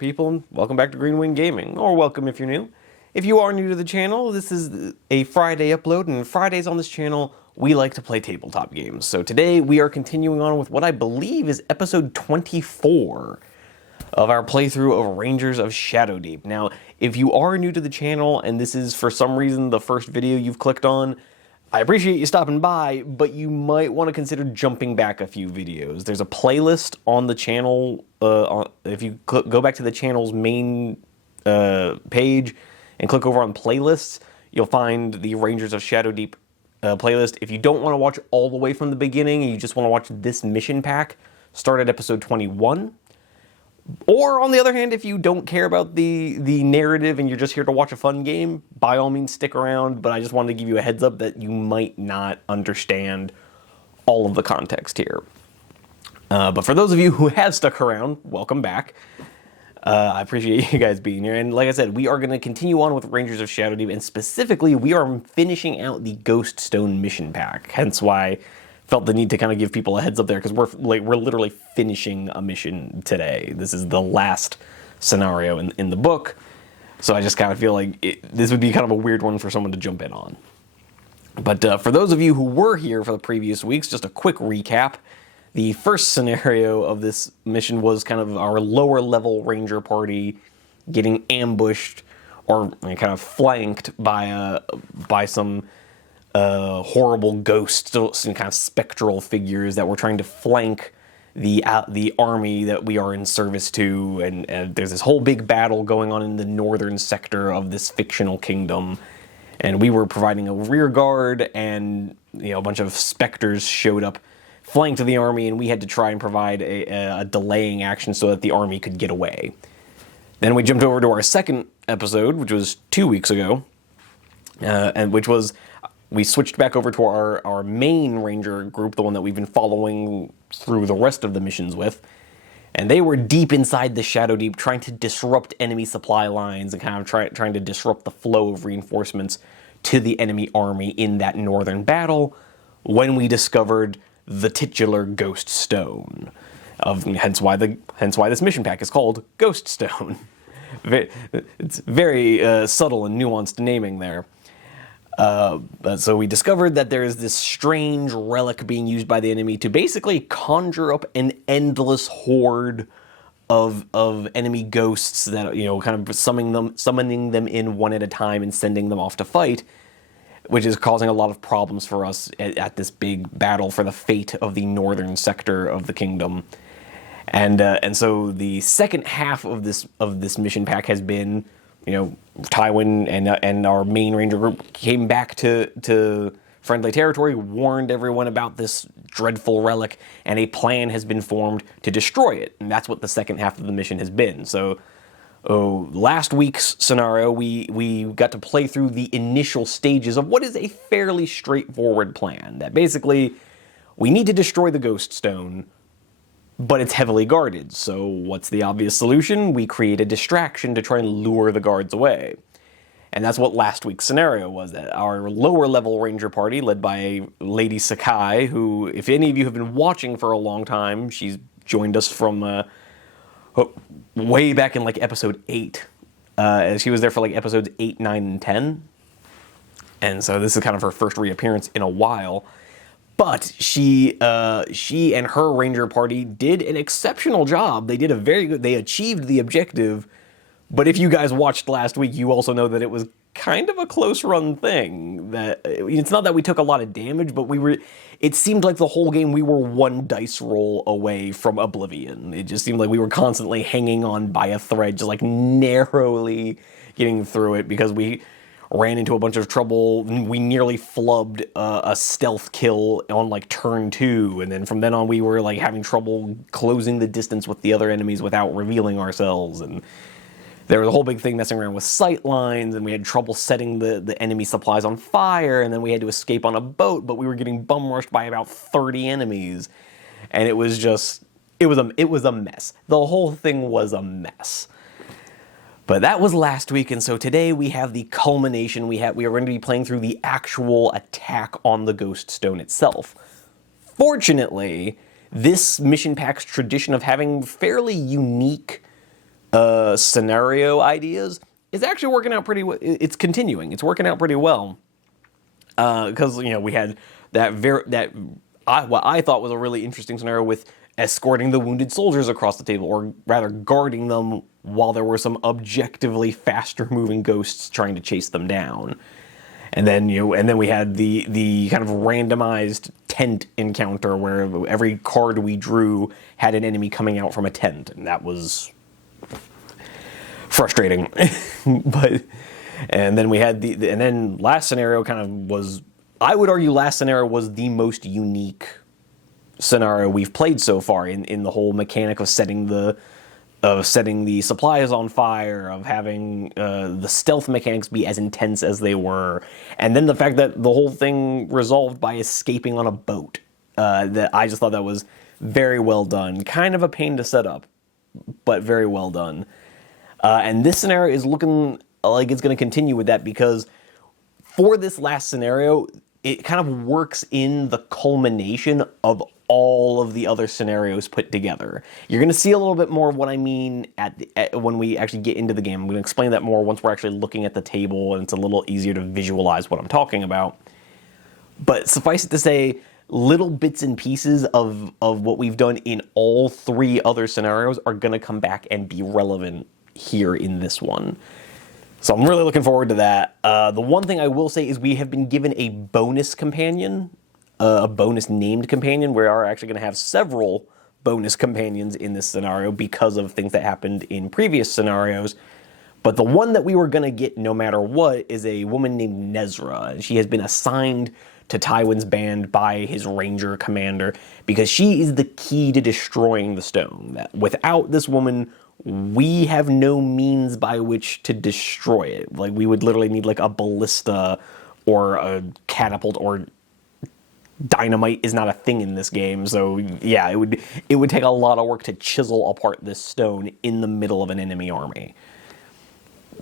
people, and welcome back to Green Wing Gaming, or welcome if you're new. If you are new to the channel, this is a Friday upload, and Fridays on this channel, we like to play tabletop games. So today, we are continuing on with what I believe is episode 24 of our playthrough of Rangers of Shadowdeep. Now, if you are new to the channel, and this is for some reason the first video you've clicked on, I appreciate you stopping by, but you might want to consider jumping back a few videos. There's a playlist on the channel. If you go back to the channel's main page and click over on playlists, you'll find the Rangers of Shadowdeep playlist. If you don't want to watch all the way from the beginning and you just want to watch this mission pack, start at episode 21. Or, on the other hand, if you don't care about the narrative and you're just here to watch a fun game, by all means stick around, but I just wanted to give you a heads up that you might not understand all of the context here. But for those of you who have stuck around, welcome back. I appreciate you guys being here, and like I said, we are going to continue on with Rangers of Shadowdeep, and specifically, we are finishing out the Ghost Stone mission pack, hence why felt the need to kind of give people a heads up there, because we're literally finishing a mission today. This is the last scenario in the book, so I just kind of feel like this would be kind of a weird one for someone to jump in on. But for those of you who were here for the previous weeks, just a quick recap. The first scenario of this mission was kind of our lower level ranger party getting ambushed or kind of flanked by some horrible ghosts and kind of spectral figures that were trying to flank the army that we are in service to, and there's this whole big battle going on in the northern sector of this fictional kingdom, and we were providing a rear guard, and a bunch of specters showed up, flanked the army, and we had to try and provide a delaying action so that the army could get away. Then we jumped over to our second episode, which was 2 weeks ago, and which was we switched back over to our main ranger group, the one that we've been following through the rest of the missions with. And they were deep inside the Shadowdeep, trying to disrupt enemy supply lines and kind of trying to disrupt the flow of reinforcements to the enemy army in that northern battle, when we discovered the titular Ghost Stone. Hence why this mission pack is called Ghost Stone. It's very subtle and nuanced naming there. So we discovered that there is this strange relic being used by the enemy to basically conjure up an endless horde of enemy ghosts that, kind of summoning them in one at a time and sending them off to fight, which is causing a lot of problems for us at this big battle for the fate of the northern sector of the kingdom. And so the second half of this mission pack has been, Tywin and our main ranger group came back to friendly territory, warned everyone about this dreadful relic, and a plan has been formed to destroy it. And that's what the second half of the mission has been. So last week's scenario, we got to play through the initial stages of what is a fairly straightforward plan. That basically, we need to destroy the Ghost Stone, but it's heavily guarded, so what's the obvious solution? We create a distraction to try and lure the guards away. And that's what last week's scenario was, that our lower level ranger party, led by Lady Sakai, who, if any of you have been watching for a long time, she's joined us from way back in episode 8. She was there for episodes 8, 9, and 10. And so this is kind of her first reappearance in a while. But she and her ranger party did an exceptional job. They did they achieved the objective. But if you guys watched last week, you also know that it was kind of a close run thing. That it's not that we took a lot of damage, but it seemed like the whole game we were one dice roll away from oblivion. It just seemed like we were constantly hanging on by a thread, just narrowly getting through it, because we ran into a bunch of trouble. We nearly flubbed a stealth kill on turn 2, and then from then on we were having trouble closing the distance with the other enemies without revealing ourselves, and there was a whole big thing messing around with sight lines, and we had trouble setting the enemy supplies on fire, and then we had to escape on a boat, but we were getting bum rushed by about 30 enemies, and it was a mess. The whole thing was a mess. But that was last week, and so today we have the culmination. We are going to be playing through the actual attack on the Ghost Stone itself. Fortunately, this mission pack's tradition of having fairly unique scenario ideas is actually working out pretty well. It's continuing. It's working out pretty well. Because we had what I thought was a really interesting scenario with escorting the wounded soldiers across the table, or rather guarding them while there were some objectively faster moving ghosts trying to chase them down. And then we had the kind of randomized tent encounter where every card we drew had an enemy coming out from a tent, and that was frustrating. And then we had and then last scenario kind of was, I would argue last scenario was the most unique scenario we've played so far in the whole mechanic of setting the supplies on fire, of having the stealth mechanics be as intense as they were, and then the fact that the whole thing resolved by escaping on a boat. That I just thought that was very well done. Kind of a pain to set up, but very well done. And this scenario is looking like it's going to continue with that, because for this last scenario, it kind of works in the culmination of all of the other scenarios put together. You're going to see a little bit more of what I mean when we actually get into the game. I'm going to explain that more once we're actually looking at the table, and it's a little easier to visualize what I'm talking about. But suffice it to say, little bits and pieces of what we've done in all three other scenarios are going to come back and be relevant here in this one. So I'm really looking forward to that. The one thing I will say is we have been given a bonus companion, a bonus named companion. We are actually going to have several bonus companions in this scenario because of things that happened in previous scenarios. But the one that we were going to get no matter what is a woman named Nesra. She has been assigned to Tywin's band by his ranger commander because she is the key to destroying the stone. That without this woman, we have no means by which to destroy it. Like, we would literally need like a ballista or a catapult, or dynamite is not a thing in this game. So yeah, it would take a lot of work to chisel apart this stone in the middle of an enemy army.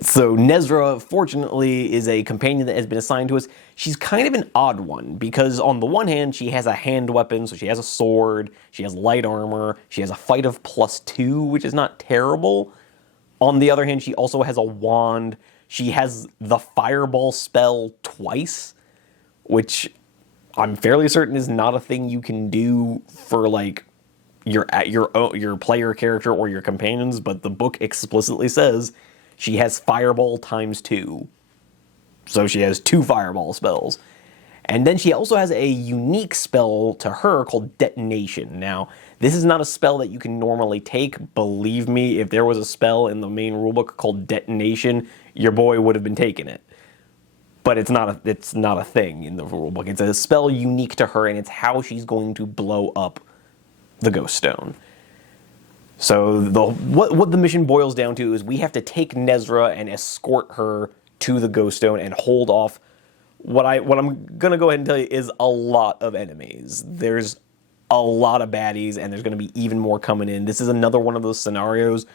So Nesra, fortunately, is a companion that has been assigned to us. She's kind of an odd one, because on the one hand, she has a hand weapon, so she has a sword, she has light armor, she has a fight of +2, which is not terrible. On the other hand, she also has a wand. She has the fireball spell twice, which I'm fairly certain is not a thing you can do for like your player character or your companions, but the book explicitly says she has fireball ×2. So she has 2 fireball spells. And then she also has a unique spell to her called detonation. Now, this is not a spell that you can normally take. Believe me, if there was a spell in the main rulebook called detonation, your boy would have been taking it. But it's not a thing in the rulebook. It's a spell unique to her, and it's how she's going to blow up the ghost stone. So what the mission boils down to is we have to take Nesra and escort her to the ghost stone and hold off what I'm gonna go ahead and tell you is a lot of enemies. There's a lot of baddies, and there's gonna be even more coming in. This is another one of those scenarios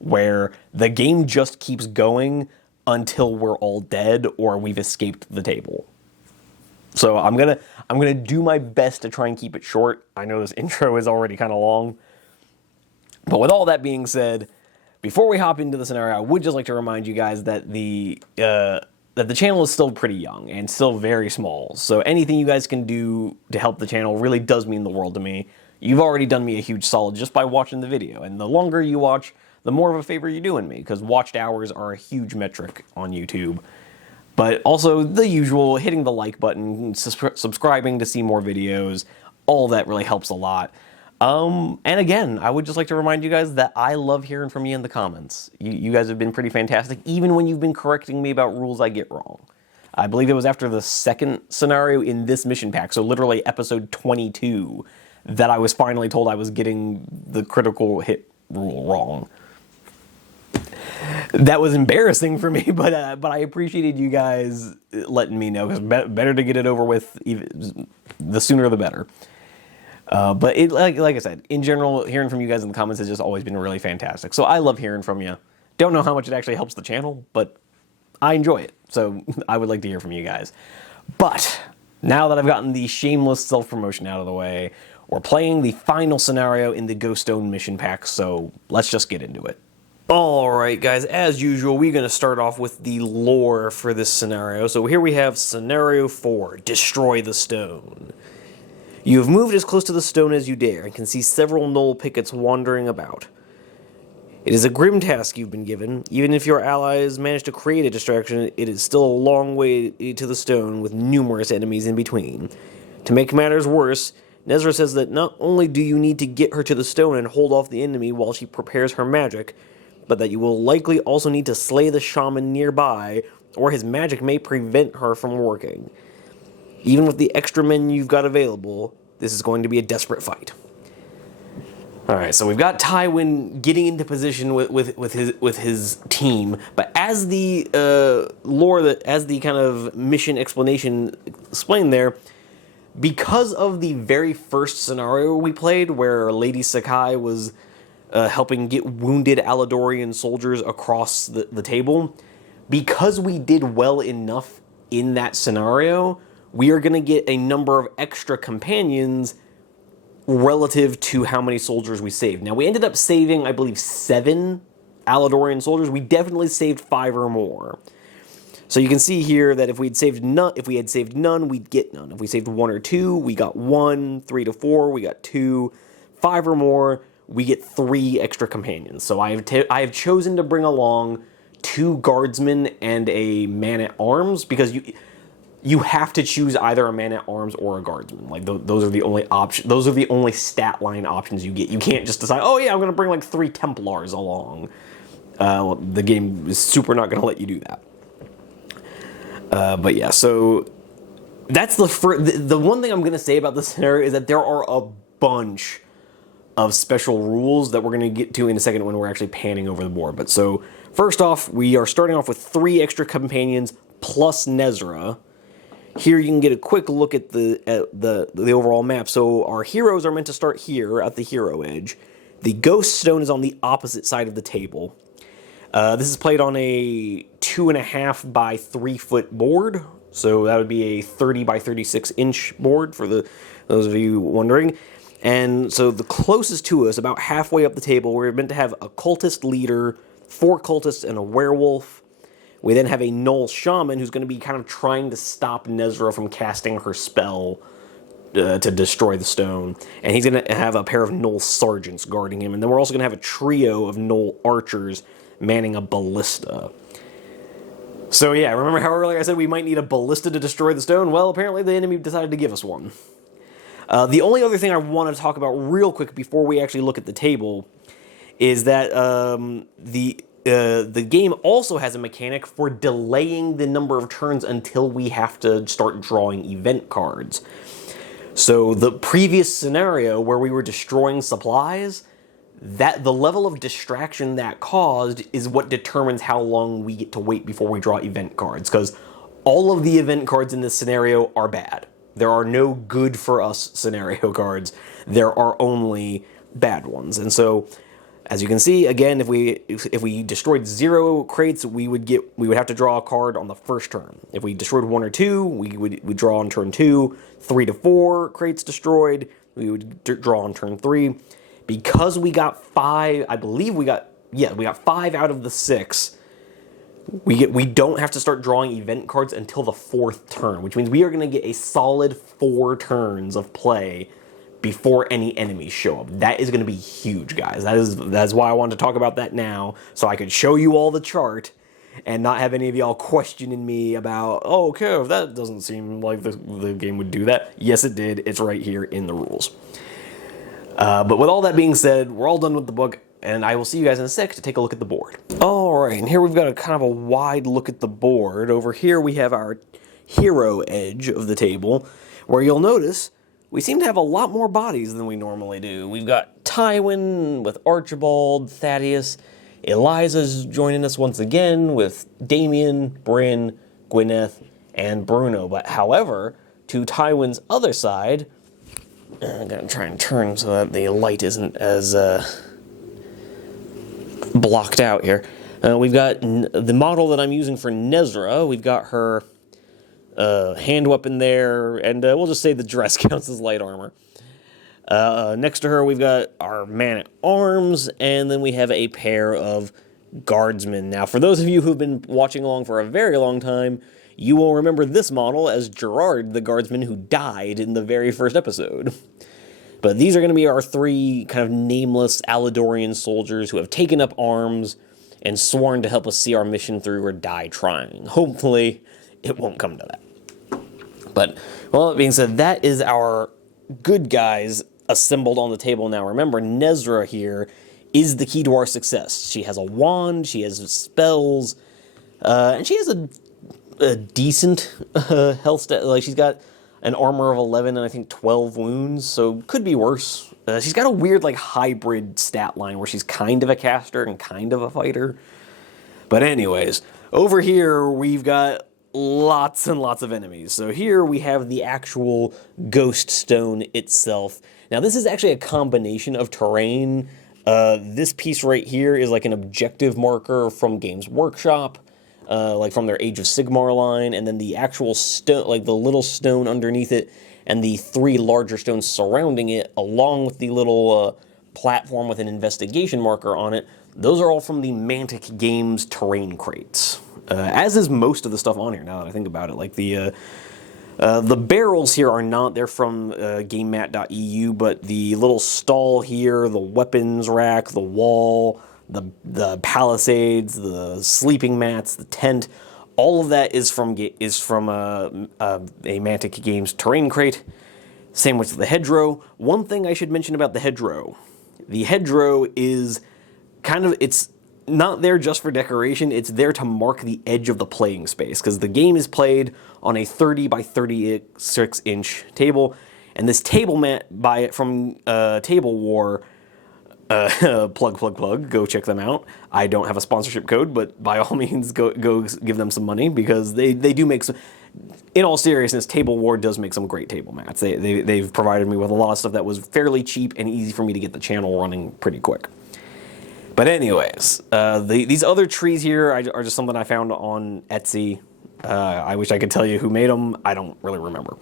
where the game just keeps going until we're all dead or we've escaped the table. So I'm gonna do my best to try and keep it short. I know this intro is already kind of long. But with all that being said, before we hop into the scenario, I would just like to remind you guys that the channel is still pretty young and still very small. So anything you guys can do to help the channel really does mean the world to me. You've already done me a huge solid just by watching the video. And the longer you watch, the more of a favor you're doing me, because watched hours are a huge metric on YouTube. But also the usual, hitting the like button, subscribing to see more videos, all that really helps a lot. And again, I would just like to remind you guys that I love hearing from you in the comments. You guys have been pretty fantastic, even when you've been correcting me about rules I get wrong. I believe it was after the second scenario in this mission pack, so literally episode 22, that I was finally told I was getting the critical hit rule wrong. That was embarrassing for me, but I appreciated you guys letting me know, because better to get it over with, the sooner the better. But like I said, in general, hearing from you guys in the comments has just always been really fantastic. So I love hearing from you. Don't know how much it actually helps the channel, but I enjoy it. So I would like to hear from you guys. But now that I've gotten the shameless self-promotion out of the way, we're playing the final scenario in the Ghost Stone mission pack, so let's just get into it. Alright guys, as usual, we're going to start off with the lore for this scenario. So here we have Scenario 4, Destroy the Stone. You have moved as close to the stone as you dare, and can see several gnoll pickets wandering about. It is a grim task you've been given. Even if your allies manage to create a distraction, it is still a long way to the stone, with numerous enemies in between. To make matters worse, Nesra says that not only do you need to get her to the stone and hold off the enemy while she prepares her magic, but that you will likely also need to slay the shaman nearby, or his magic may prevent her from working. Even with the extra men you've got available, this is going to be a desperate fight. Alright, so we've got Tywin getting into position with his team, but as the as the kind of mission explanation explained there, because of the very first scenario we played, where Lady Sakai was helping get wounded Alladorian soldiers across the table, because we did well enough in that scenario, we are going to get a number of extra companions relative to how many soldiers we saved. Now, we ended up saving, I believe, 7 Alladorian soldiers. We definitely saved 5 or more. So you can see here that if we had saved none, we'd get none. If we saved 1 or 2, we got 1. 3 to 4, we got 2. 5 or more, we get 3 extra companions. So I have chosen to bring along 2 guardsmen and a man-at-arms, because you have to choose either a man-at-arms or a guardsman. Like, those are the only option. Those are the only stat line options you get. You can't just decide, oh yeah, I'm going to bring like 3 Templars along. The game is super not going to let you do that. But yeah, so that's the one thing I'm going to say about this scenario is that there are a bunch of special rules that we're going to get to in a second when we're actually panning over the board. But so, first off, we are starting off with 3 extra companions plus Nesra. Here you can get a quick look at the overall map. So our heroes are meant to start here at the hero edge. The ghost stone is on the opposite side of the table. This is played on a 2.5 by 3 foot board. So that would be a 30 by 36 inch board for those of you wondering. And so the closest to us, about halfway up the table, we're meant to have a cultist leader, 4 cultists, and a werewolf. We then have a gnoll shaman who's going to be kind of trying to stop Nesra from casting her spell to destroy the stone. And he's going to have a pair of gnoll sergeants guarding him. And then we're also going to have a trio of gnoll archers manning a ballista. So yeah, remember how earlier I said we might need a ballista to destroy the stone? Well, apparently the enemy decided to give us one. The only other thing I want to talk about real quick before we actually look at the table is that the game also has a mechanic for delaying the number of turns until we have to start drawing event cards. So the previous scenario where we were destroying supplies, that the level of distraction that caused is what determines how long we get to wait before we draw event cards, because all of the event cards in this scenario are bad. There are no good for us scenario cards. There are only bad ones. And so, as you can see, again, if we destroyed 0 crates, we would have to draw a card on the first turn. If we destroyed 1 or 2, we would draw on turn 2. 3 to 4 crates destroyed, we would draw on turn 3. Because we got 5, I believe we got 5 out of the 6. We don't have to start drawing event cards until the 4th turn, which means we are going to get a solid 4 turns of play before any enemies show up. That is going to be huge, guys. That's why I wanted to talk about that now, so I could show you all the chart and not have any of y'all questioning me about, oh, okay, that doesn't seem like the game would do that. Yes, it did. It's right here in the rules. But with all that being said, we're all done with the book, and I will see you guys in a sec to take a look at the board. Alright, and here we've got a kind of a wide look at the board. Over here we have our hero edge of the table, where you'll notice we seem to have a lot more bodies than we normally do. We've got Tywin with Archibald, Thaddeus, Eliza's joining us once again with Damien, Bryn, Gwyneth, and Bruno. But however, to Tywin's other side, I'm going to try and turn so that the light isn't as blocked out here. We've got the model that I'm using for Nesra. We've got her hand weapon there, and we'll just say the dress counts as light armor. Next to her, we've got our man-at-arms, and then we have a pair of Guardsman. Now, for those of you who've been watching along for a very long time, you will remember this model as Gerard, the Guardsman who died in the very first episode. But these are going to be our 3 kind of nameless Alladorian soldiers who have taken up arms and sworn to help us see our mission through or die trying. Hopefully, it won't come to that. But, well, that being said, that is our good guys assembled on the table now. Remember, Nesra here is the key to our success. She has a wand, she has spells, and she has a decent health stat. Like, she's got an armor of 11 and I think 12 wounds, so could be worse. She's got a weird, like, hybrid stat line where she's kind of a caster and kind of a fighter. But anyways, over here we've got lots and lots of enemies. So here we have the actual ghost stone itself. Now this is actually a combination of terrain. This piece right here is like an objective marker from Games Workshop, like from their Age of Sigmar line, and then the actual stone, like the little stone underneath it, and the 3 larger stones surrounding it, along with the little platform with an investigation marker on it. Those are all from the Mantic Games terrain crates. As is most of the stuff on here, now that I think about it. Like the barrels here are not, they're from GameMat.eu, but the little stall here, the weapons rack, the wall, the palisades, the sleeping mats, the tent, all of that is from a Mantic Games terrain crate. Same with the hedgerow. One thing I should mention about the hedgerow. The hedgerow is kind of, it's not there just for decoration, it's there to mark the edge of the playing space, because the game is played on a 30 by 36 inch table, and this table mat from Table War, plug, go check them out. I don't have a sponsorship code, but by all means go give them some money, because they do make some, in all seriousness, Table War does make some great table mats. They've provided me with a lot of stuff that was fairly cheap and easy for me to get the channel running pretty quick. But anyways, these other trees here are just something I found on Etsy. I wish I could tell you who made them. I don't really remember.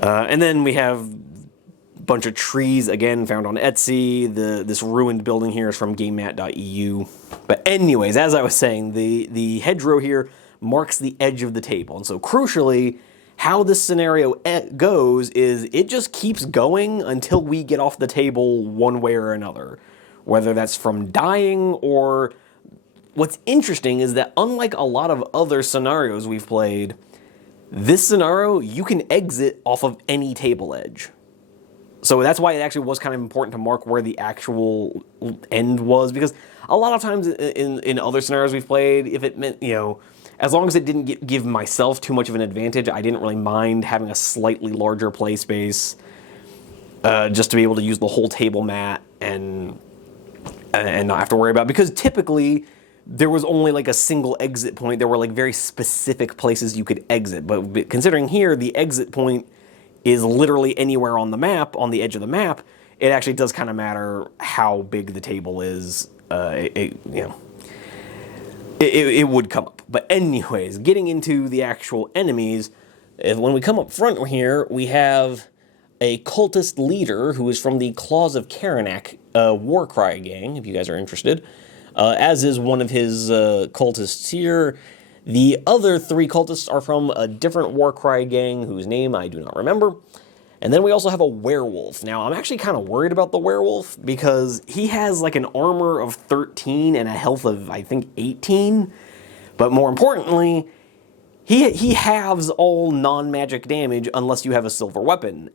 And then we have a bunch of trees, again, found on Etsy. This ruined building here is from GameMat.eu. But anyways, as I was saying, the hedgerow here marks the edge of the table. And so crucially, how this scenario goes is it just keeps going until we get off the table one way or another. Whether that's from dying or... What's interesting is that unlike a lot of other scenarios we've played, this scenario, you can exit off of any table edge. So that's why it actually was kind of important to mark where the actual end was, because a lot of times in other scenarios we've played, if it meant, as long as it didn't give myself too much of an advantage, I didn't really mind having a slightly larger play space, just to be able to use the whole table mat and not have to worry about it. Because typically there was only like a single exit point. There were like very specific places you could exit. But considering here the exit point is literally anywhere on the map, on the edge of the map, it actually does kind of matter how big the table is. It would come up. But anyways, getting into the actual enemies, when we come up front here, we have a cultist leader who is from the Claws of Karanak Warcry gang, if you guys are interested, as is one of his cultists here. The other 3 cultists are from a different Warcry gang whose name I do not remember. And then we also have a werewolf. Now, I'm actually kind of worried about the werewolf because he has like an armor of 13 and a health of, I think, 18. But more importantly, he halves all non-magic damage unless you have a silver weapon.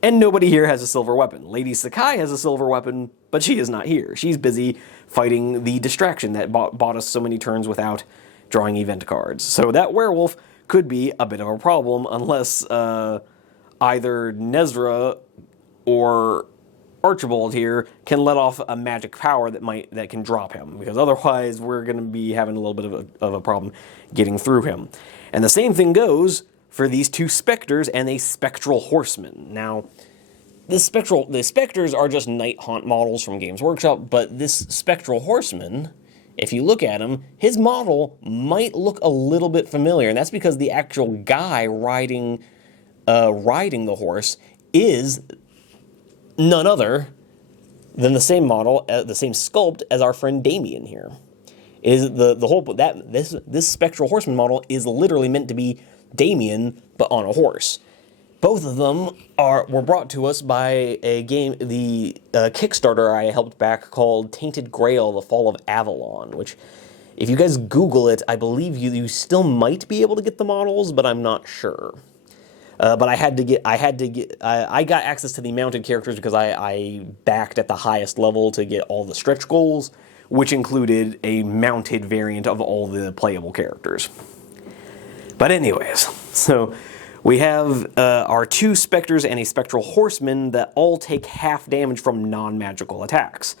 And nobody here has a silver weapon. Lady Sakai has a silver weapon, but she is not here. She's busy fighting the distraction that bought us so many turns without drawing event cards. So that werewolf could be a bit of a problem unless either Nesra or Archibald here can let off a magic power that can drop him, because otherwise we're going to be having a little bit of a problem getting through him. And the same thing goes for these 2 specters and a spectral horseman. Now, the specters are just Night Haunt models from Games Workshop, but this spectral horseman, if you look at him, his model might look a little bit familiar, and that's because the actual guy riding the horse is none other then the same model, the same sculpt as our friend Damien here. Is the whole that this spectral horseman model is literally meant to be Damien but on a horse. Both of them were brought to us by a game, the Kickstarter I helped back called Tainted Grail: The Fall of Avalon, which, if you guys Google it, I believe you still might be able to get the models, but I'm not sure. But I got access to the mounted characters because I backed at the highest level to get all the stretch goals, which included a mounted variant of all the playable characters. But anyways, so we have our 2 specters and a spectral horseman that all take half damage from non-magical attacks.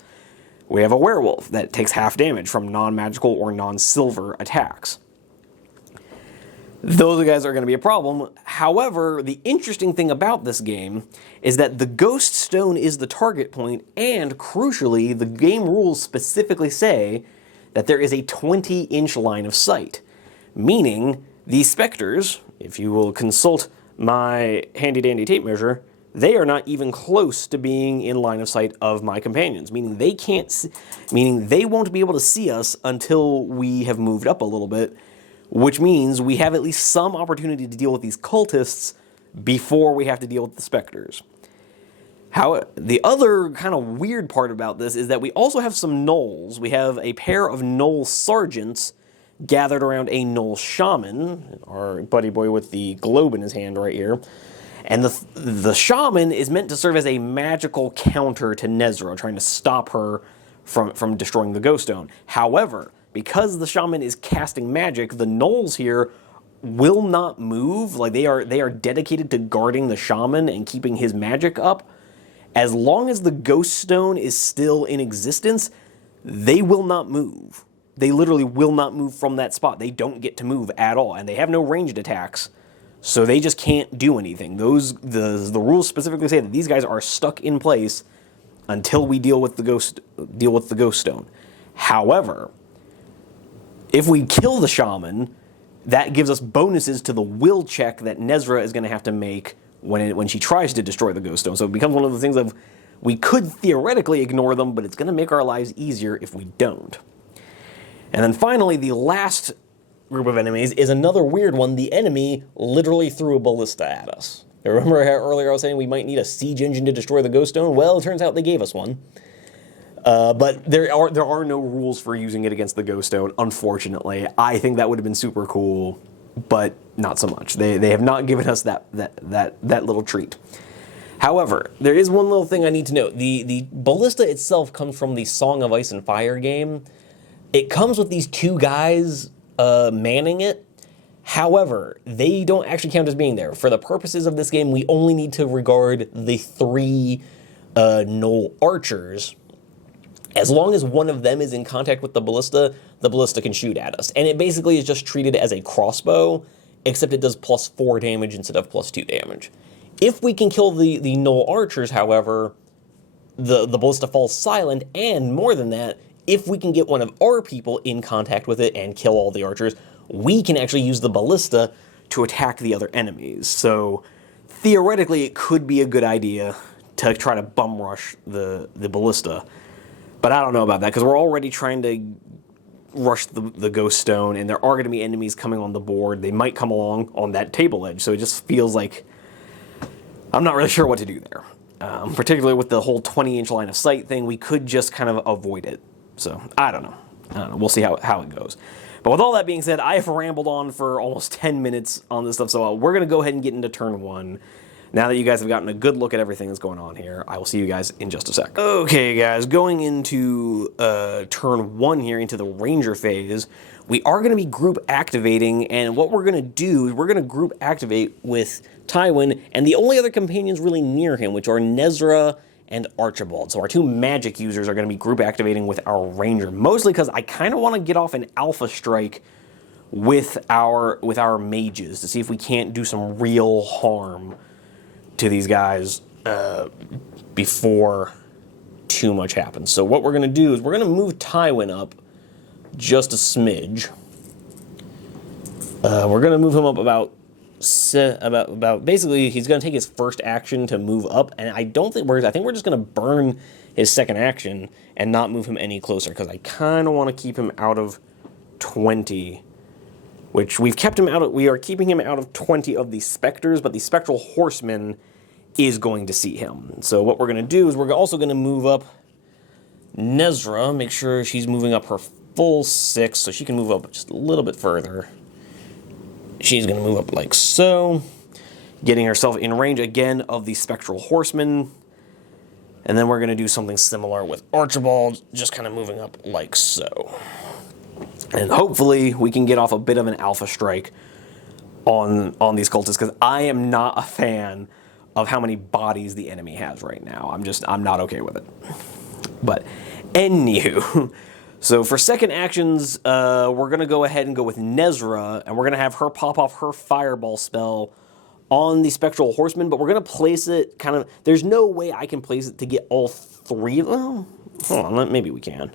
We have a werewolf that takes half damage from non-magical or non-silver attacks. Those guys are going to be a problem. However, the interesting thing about this game is that the ghost stone is the target point, and crucially, the game rules specifically say that there is a 20-inch line of sight, meaning these specters, if you will consult my handy-dandy tape measure, they are not even close to being in line of sight of my companions, meaning they won't be able to see us until we have moved up a little bit, which means we have at least some opportunity to deal with these cultists before we have to deal with the specters. The other kind of weird part about this is that we also have some gnolls. We have a pair of gnoll sergeants gathered around a gnoll shaman, our buddy boy with the globe in his hand right here. And the shaman is meant to serve as a magical counter to Nesra, trying to stop her from destroying the ghost stone. However, because the shaman is casting magic, the gnolls here will not move. Like, they are dedicated to guarding the shaman and keeping his magic up. As long as the ghost stone is still in existence, they will not move. They literally will not move from that spot. They don't get to move at all, and they have no ranged attacks, so they just can't do anything. The rules specifically say that these guys are stuck in place until we deal with the ghost stone. However, if we kill the shaman, that gives us bonuses to the will check that Nesra is going to have to make when she tries to destroy the ghost stone. So it becomes one of the things of, we could theoretically ignore them, but it's going to make our lives easier if we don't. And then finally, the last group of enemies is another weird one. The enemy literally threw a ballista at us. Remember how earlier I was saying we might need a siege engine to destroy the ghost stone? Well, it turns out they gave us one. But there are no rules for using it against the ghost stone, unfortunately. I think that would have been super cool, but not so much. They have not given us that little treat. However, there is one little thing I need to note. The ballista itself comes from the Song of Ice and Fire game. It comes with these 2 guys manning it. However, they don't actually count as being there. For the purposes of this game, we only need to regard the 3 gnoll archers. As long as one of them is in contact with the ballista can shoot at us. And it basically is just treated as a crossbow, except it does +4 damage instead of +2 damage. If we can kill the gnoll archers, however, the ballista falls silent, and more than that, if we can get one of our people in contact with it and kill all the archers, we can actually use the ballista to attack the other enemies. So theoretically, it could be a good idea to try to bum rush the ballista. But I don't know about that, because we're already trying to rush the ghost stone, and there are going to be enemies coming on the board. They might come along on that table edge, so it just feels like I'm not really sure what to do there. Particularly with the whole 20-inch line of sight thing, we could just kind of avoid it. So, I don't know. We'll see how it goes. But with all that being said, I have rambled on for almost 10 minutes on this stuff, so we're going to go ahead and get into turn 1. Now that you guys have gotten a good look at everything that's going on here, I will see you guys in just a sec. Okay, guys, going into turn 1 here, into the Ranger phase, we are going to be group activating, and what we're going to do is we're going to group activate with Tywin, and the only other companions really near him, which are Nesra and Archibald. So our 2 magic users are going to be group activating with our Ranger, mostly because I kind of want to get off an alpha strike with our mages to see if we can't do some real harm to these guys before too much happens. So what we're going to do is we're going to move Tywin up just a smidge. We're going to move him up about basically he's going to take his first action to move up, and I think we're just going to burn his second action and not move him any closer, because I kind of want to keep him out of 20, which we've kept him out of. We are keeping him out of 20 of the specters, but the spectral horseman is going to see him. So what we're going to do is we're also going to move up Nesra, make sure she's moving up her full 6, so she can move up just a little bit further. She's going to move up like so, getting herself in range again of the spectral horseman. And then we're going to do something similar with Archibald, just kind of moving up like so. And hopefully we can get off a bit of an alpha strike on these cultists, because I am not a fan of how many bodies the enemy has right now. I'm not okay with it. But anywho, so for second actions, we're going to go ahead and go with Nesra, and we're going to have her pop off her fireball spell on the spectral horseman, but we're going to place it kind of, there's no way I can place it to get all 3. Well, hold on, maybe we can.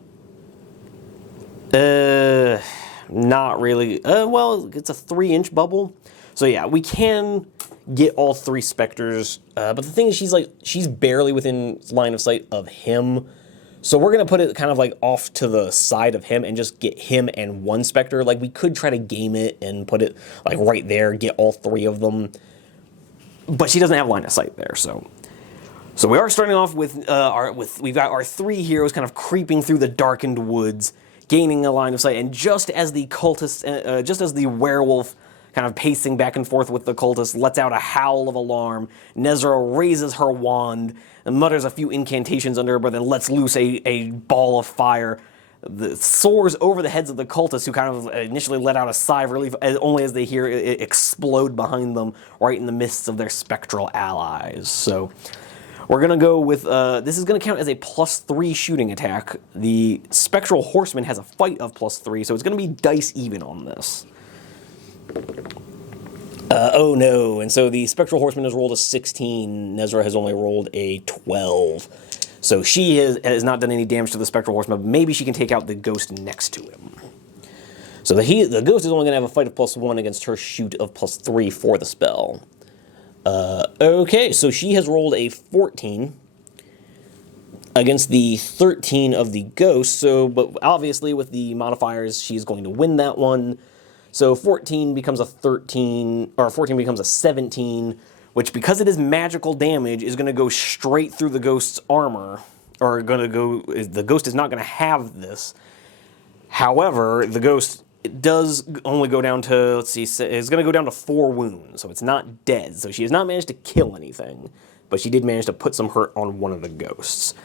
Not really. Well, it's a 3-inch bubble. So yeah, we can get all 3 specters, but the thing is, she's barely within line of sight of him. So we're going to put it kind of like off to the side of him and just get him and 1 specter. Like, we could try to game it and put it like right there, get all 3 of them. But she doesn't have line of sight there, so we are starting off with we've got our 3 heroes kind of creeping through the darkened woods, gaining a line of sight, and just as the cultist, just as the werewolf kind of pacing back and forth with the cultist lets out a howl of alarm, Nesra raises her wand and mutters a few incantations under her breath and lets loose a ball of fire that soars over the heads of the cultists, who kind of initially let out a sigh of relief, only as they hear it explode behind them right in the midst of their spectral allies. So we're going to go with, this is going to count as a +3 shooting attack. The spectral horseman has a fight of +3, so it's going to be dice even on this. Oh no, and so the spectral horseman has rolled a 16, Nesra has only rolled a 12. So she has not done any damage to the spectral horseman, but maybe she can take out the ghost next to him. So the ghost is only going to have a fight of +1 against her shoot of +3 for the spell. Okay, so she has rolled a 14 against the 13 of the ghost. So, but obviously with the modifiers, she's going to win that one. So 14 becomes a 13, or 14 becomes a 17, which, because it is magical damage, is going to go straight through the ghost's armor, or the ghost is not going to have this. However, the ghost does only go down to, let's see, it's going to go down to 4 wounds, so it's not dead. So she has not managed to kill anything, but she did manage to put some hurt on one of the ghosts.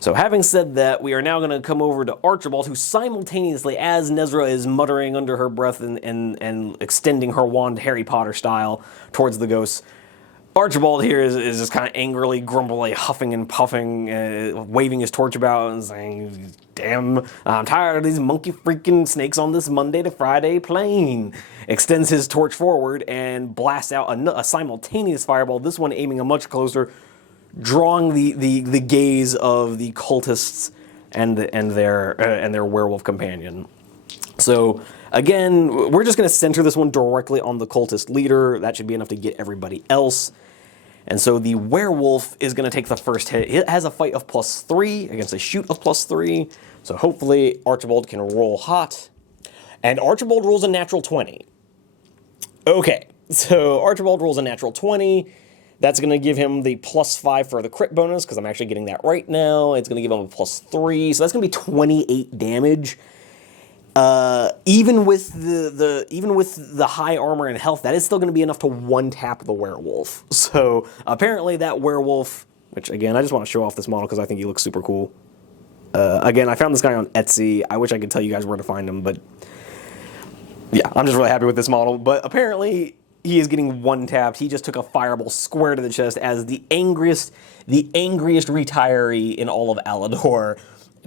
So having said that, we are now going to come over to Archibald, who simultaneously, as Nesra is muttering under her breath and extending her wand Harry Potter style towards the ghosts, Archibald here is just kind of angrily, grumbly, huffing and puffing, waving his torch about and saying, "Damn, I'm tired of these monkey freaking snakes on this Monday to Friday plane." Extends his torch forward and blasts out a simultaneous fireball, this one aiming a much closer, drawing the gaze of the cultists and their werewolf companion. So again, we're just going to center this one directly on the cultist leader. That should be enough to get everybody else. And so the werewolf is going to take the first hit. It has a fight of +3 against a shoot of +3. So hopefully Archibald can roll hot. And Archibald rolls a natural 20. Okay, so Archibald rolls a natural 20. That's going to give him the +5 for the crit bonus, because I'm actually getting that right now. It's going to give him a +3. So that's going to be 28 damage. Even with the high armor and health, that is still going to be enough to one-tap the werewolf. So apparently that werewolf, which again, I just want to show off this model because I think he looks super cool. Again, I found this guy on Etsy. I wish I could tell you guys where to find him, but yeah, I'm just really happy with this model. But apparently he is getting one-tapped. He just took a fireball square to the chest as the angriest retiree in all of Alladore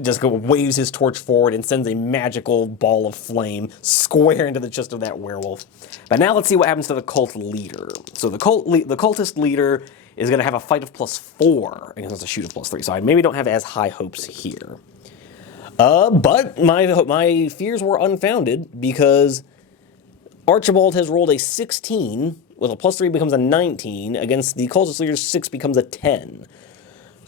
just waves his torch forward and sends a magical ball of flame square into the chest of that werewolf. But now let's see what happens to the cult leader. So the cultist leader is going to have a fight of +4 against a shoot of +3. So I maybe don't have as high hopes here. But my fears were unfounded, because Archibald has rolled a 16, with a +3 becomes a 19, against the cultist leader's 6 becomes a 10.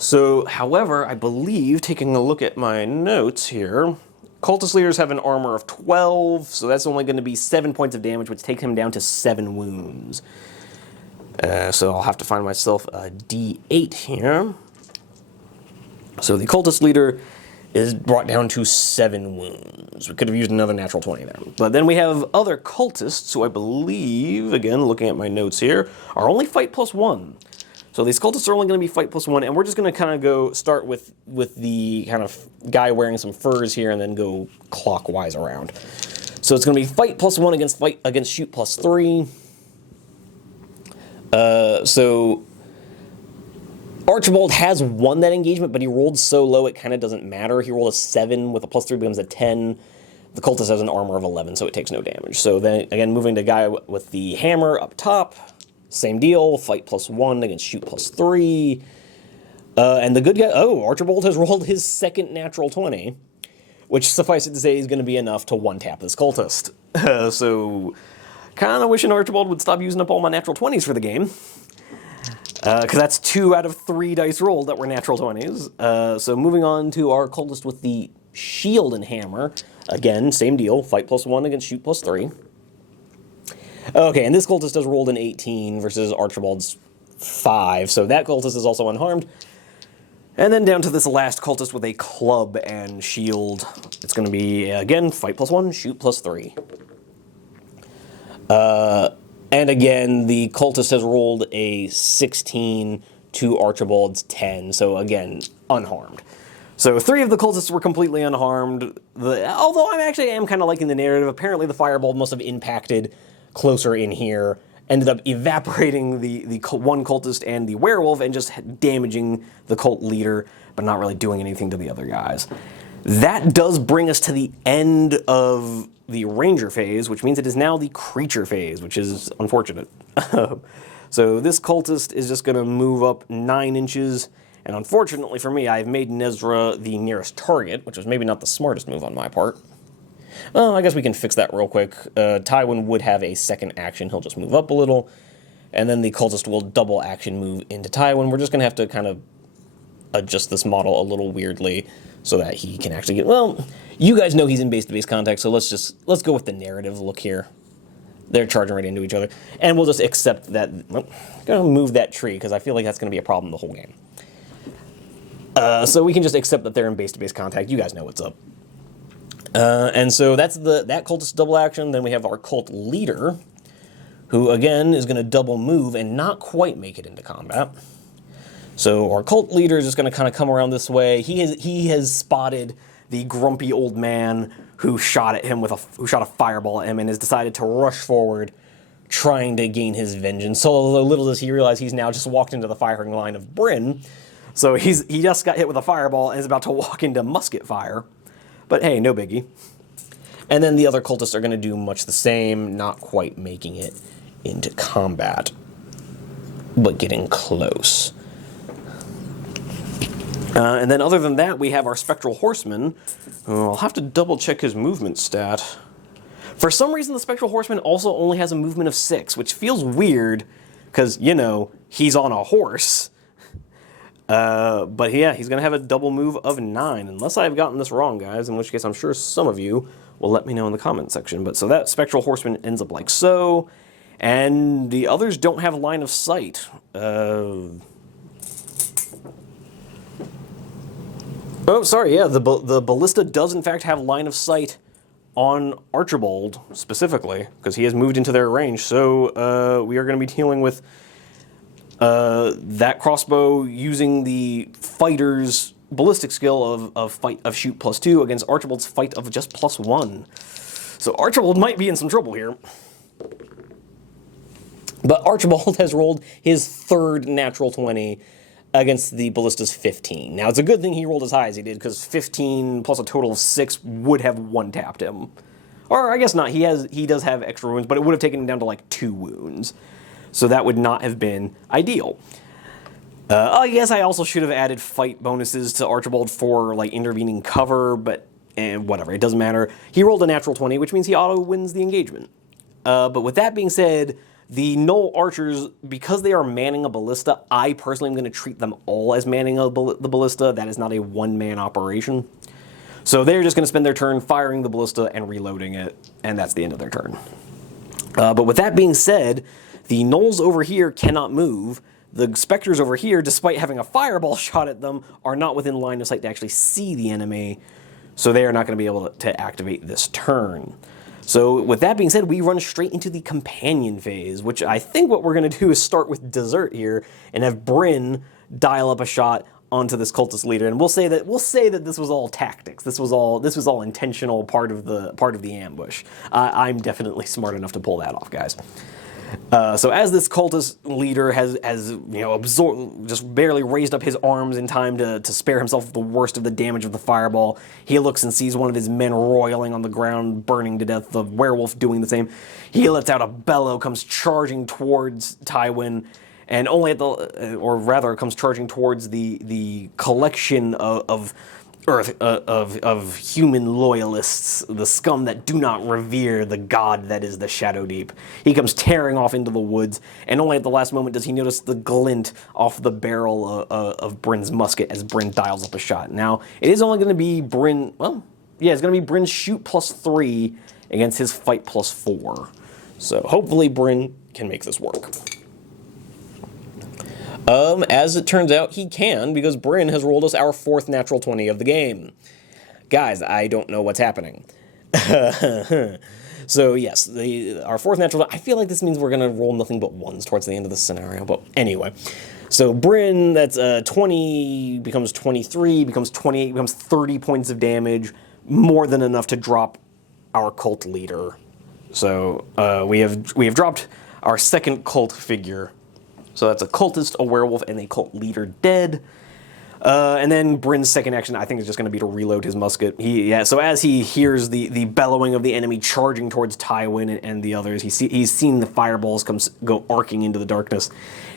So, however, I believe, taking a look at my notes here, cultist leaders have an armor of 12, so that's only going to be 7 points of damage, which takes him down to 7 wounds. So I'll have to find myself a D8 here. So the cultist leader is brought down to 7 wounds. We could have used another natural 20 there. But then we have other cultists who I believe, again, looking at my notes here, are only fight +1. So these cultists are only going to be fight +1, and we're just going to kind of start with the kind of guy wearing some furs here and then go clockwise around. So it's going to be fight +1 against shoot +3. So Archibald has won that engagement, but he rolled so low it kind of doesn't matter. He rolled a 7 with a +3 becomes a 10. The cultist has an armor of 11, so it takes no damage. So then, again, moving to guy with the hammer up top, same deal, fight +1 against shoot +3. And the good guy, Archibald has rolled his second natural 20, which suffice it to say is going to be enough to one-tap this cultist. So kind of wishing Archibald would stop using up all my natural 20s for the game. Because that's 2 out of 3 dice rolled that were natural 20s. So moving on to our cultist with the shield and hammer. Again, same deal, fight +1 against shoot +3. Okay, and this cultist has rolled an 18 versus Archibald's 5, so that cultist is also unharmed. And then down to this last cultist with a club and shield. It's going to be, again, fight +1, shoot +3. And again, the cultist has rolled a 16 to Archibald's 10, so again, unharmed. So 3 of the cultists were completely unharmed, although I am kind of liking the narrative. Apparently the fireball must have impacted closer in here, ended up evaporating the one cultist and the werewolf and just damaging the cult leader, but not really doing anything to the other guys. That does bring us to the end of the ranger phase, which means it is now the creature phase, which is unfortunate. So this cultist is just going to move up 9 inches, and unfortunately for me, I've made Nesra the nearest target, which was maybe not the smartest move on my part. Well, I guess we can fix that real quick. Tywin would have a second action. He'll just move up a little, and then the cultist will double action move into Tywin. We're just going to have to kind of adjust this model a little weirdly so that he can actually get, well, you guys know he's in base-to-base contact, so let's go with the narrative look here. They're charging right into each other, and we'll just accept that. I'm going to move that tree because I feel like that's going to be a problem the whole game. So we can just accept that they're in base-to-base contact. You guys know what's up. And so that's that cultist double action. Then we have our cult leader, who again is going to double move and not quite make it into combat. So our cult leader is just going to kind of come around this way. He has spotted the grumpy old man who shot at him who shot a fireball at him and has decided to rush forward, trying to gain his vengeance. So little does he realize he's now just walked into the firing line of Bryn. So he just got hit with a fireball and is about to walk into musket fire. But hey, no biggie. And then the other cultists are going to do much the same, not quite making it into combat, but getting close. And then other than that, we have our Spectral Horseman. I'll have to double check his movement stat. For some reason, the Spectral Horseman also only has a movement of 6, which feels weird, because, you know, he's on a horse. But yeah, he's going to have a double move of 9, unless I've gotten this wrong, guys, in which case I'm sure some of you will let me know in the comment section. But so that Spectral Horseman ends up like so, and the others don't have line of sight. Oh, sorry, yeah, the Ballista does in fact have line of sight on Archibald, specifically, because he has moved into their range, so we are going to be dealing with that crossbow using the fighter's ballistic skill of shoot +2 against Archibald's fight of just +1. So Archibald might be in some trouble here. But Archibald has rolled his 3rd natural 20 against the ballista's 15. Now, it's a good thing he rolled as high as he did, because 15 plus a total of 6 would have one-tapped him. Or I guess not, he does have extra wounds, but it would have taken him down to like 2 wounds. So that would not have been ideal. Yes, I also should have added fight bonuses to Archibald for like intervening cover, but whatever, it doesn't matter. He rolled a natural 20, which means he auto-wins the engagement. But with that being said, The Null Archers, because they are manning a ballista, I personally am going to treat them all as manning the ballista. That is not a one-man operation. So they're just going to spend their turn firing the ballista and reloading it, and that's the end of their turn. But with that being said, the Gnolls over here cannot move. The Spectres over here, despite having a fireball shot at them, are not within line of sight to actually see the enemy, so they are not going to be able to activate this turn. So with that being said, we run straight into the companion phase, which I think what we're going to do is start with Desert here and have Bryn dial up a shot onto this cultist leader, and we'll say that this was all tactics. This was all intentional, part of the ambush. I'm definitely smart enough to pull that off, guys. So as this cultist leader has absorbed, just barely raised up his arms in time to spare himself the worst of the damage of the fireball, he looks and sees one of his men roiling on the ground, burning to death, the werewolf doing the same. He lets out a bellow, comes charging towards Tywin, and only comes charging towards the collection of human loyalists, the scum that do not revere the god that is the Shadowdeep. He comes tearing off into the woods, and only at the last moment does he notice the glint off the barrel of Bryn's musket as Bryn dials up a shot. Now, it is only going to be Bryn, it's going to be Bryn's shoot +3 against his fight +4. So hopefully Bryn can make this work. As it turns out, he can, because Bryn has rolled us our 4th natural 20 of the game. Guys, I don't know what's happening. So yes, our 4th natural, I feel like this means we're going to roll nothing but 1s towards the end of the scenario, but anyway. So Bryn, that's 20, becomes 23, becomes 28, becomes 30 points of damage, more than enough to drop our cult leader. So we have dropped our 2nd cult figure. So that's a cultist, a werewolf, and a cult leader dead. And then Bryn's 2nd action, I think, is just going to be to reload his musket. So as he hears the bellowing of the enemy charging towards Tywin and the others, he's seen the fireballs go arcing into the darkness,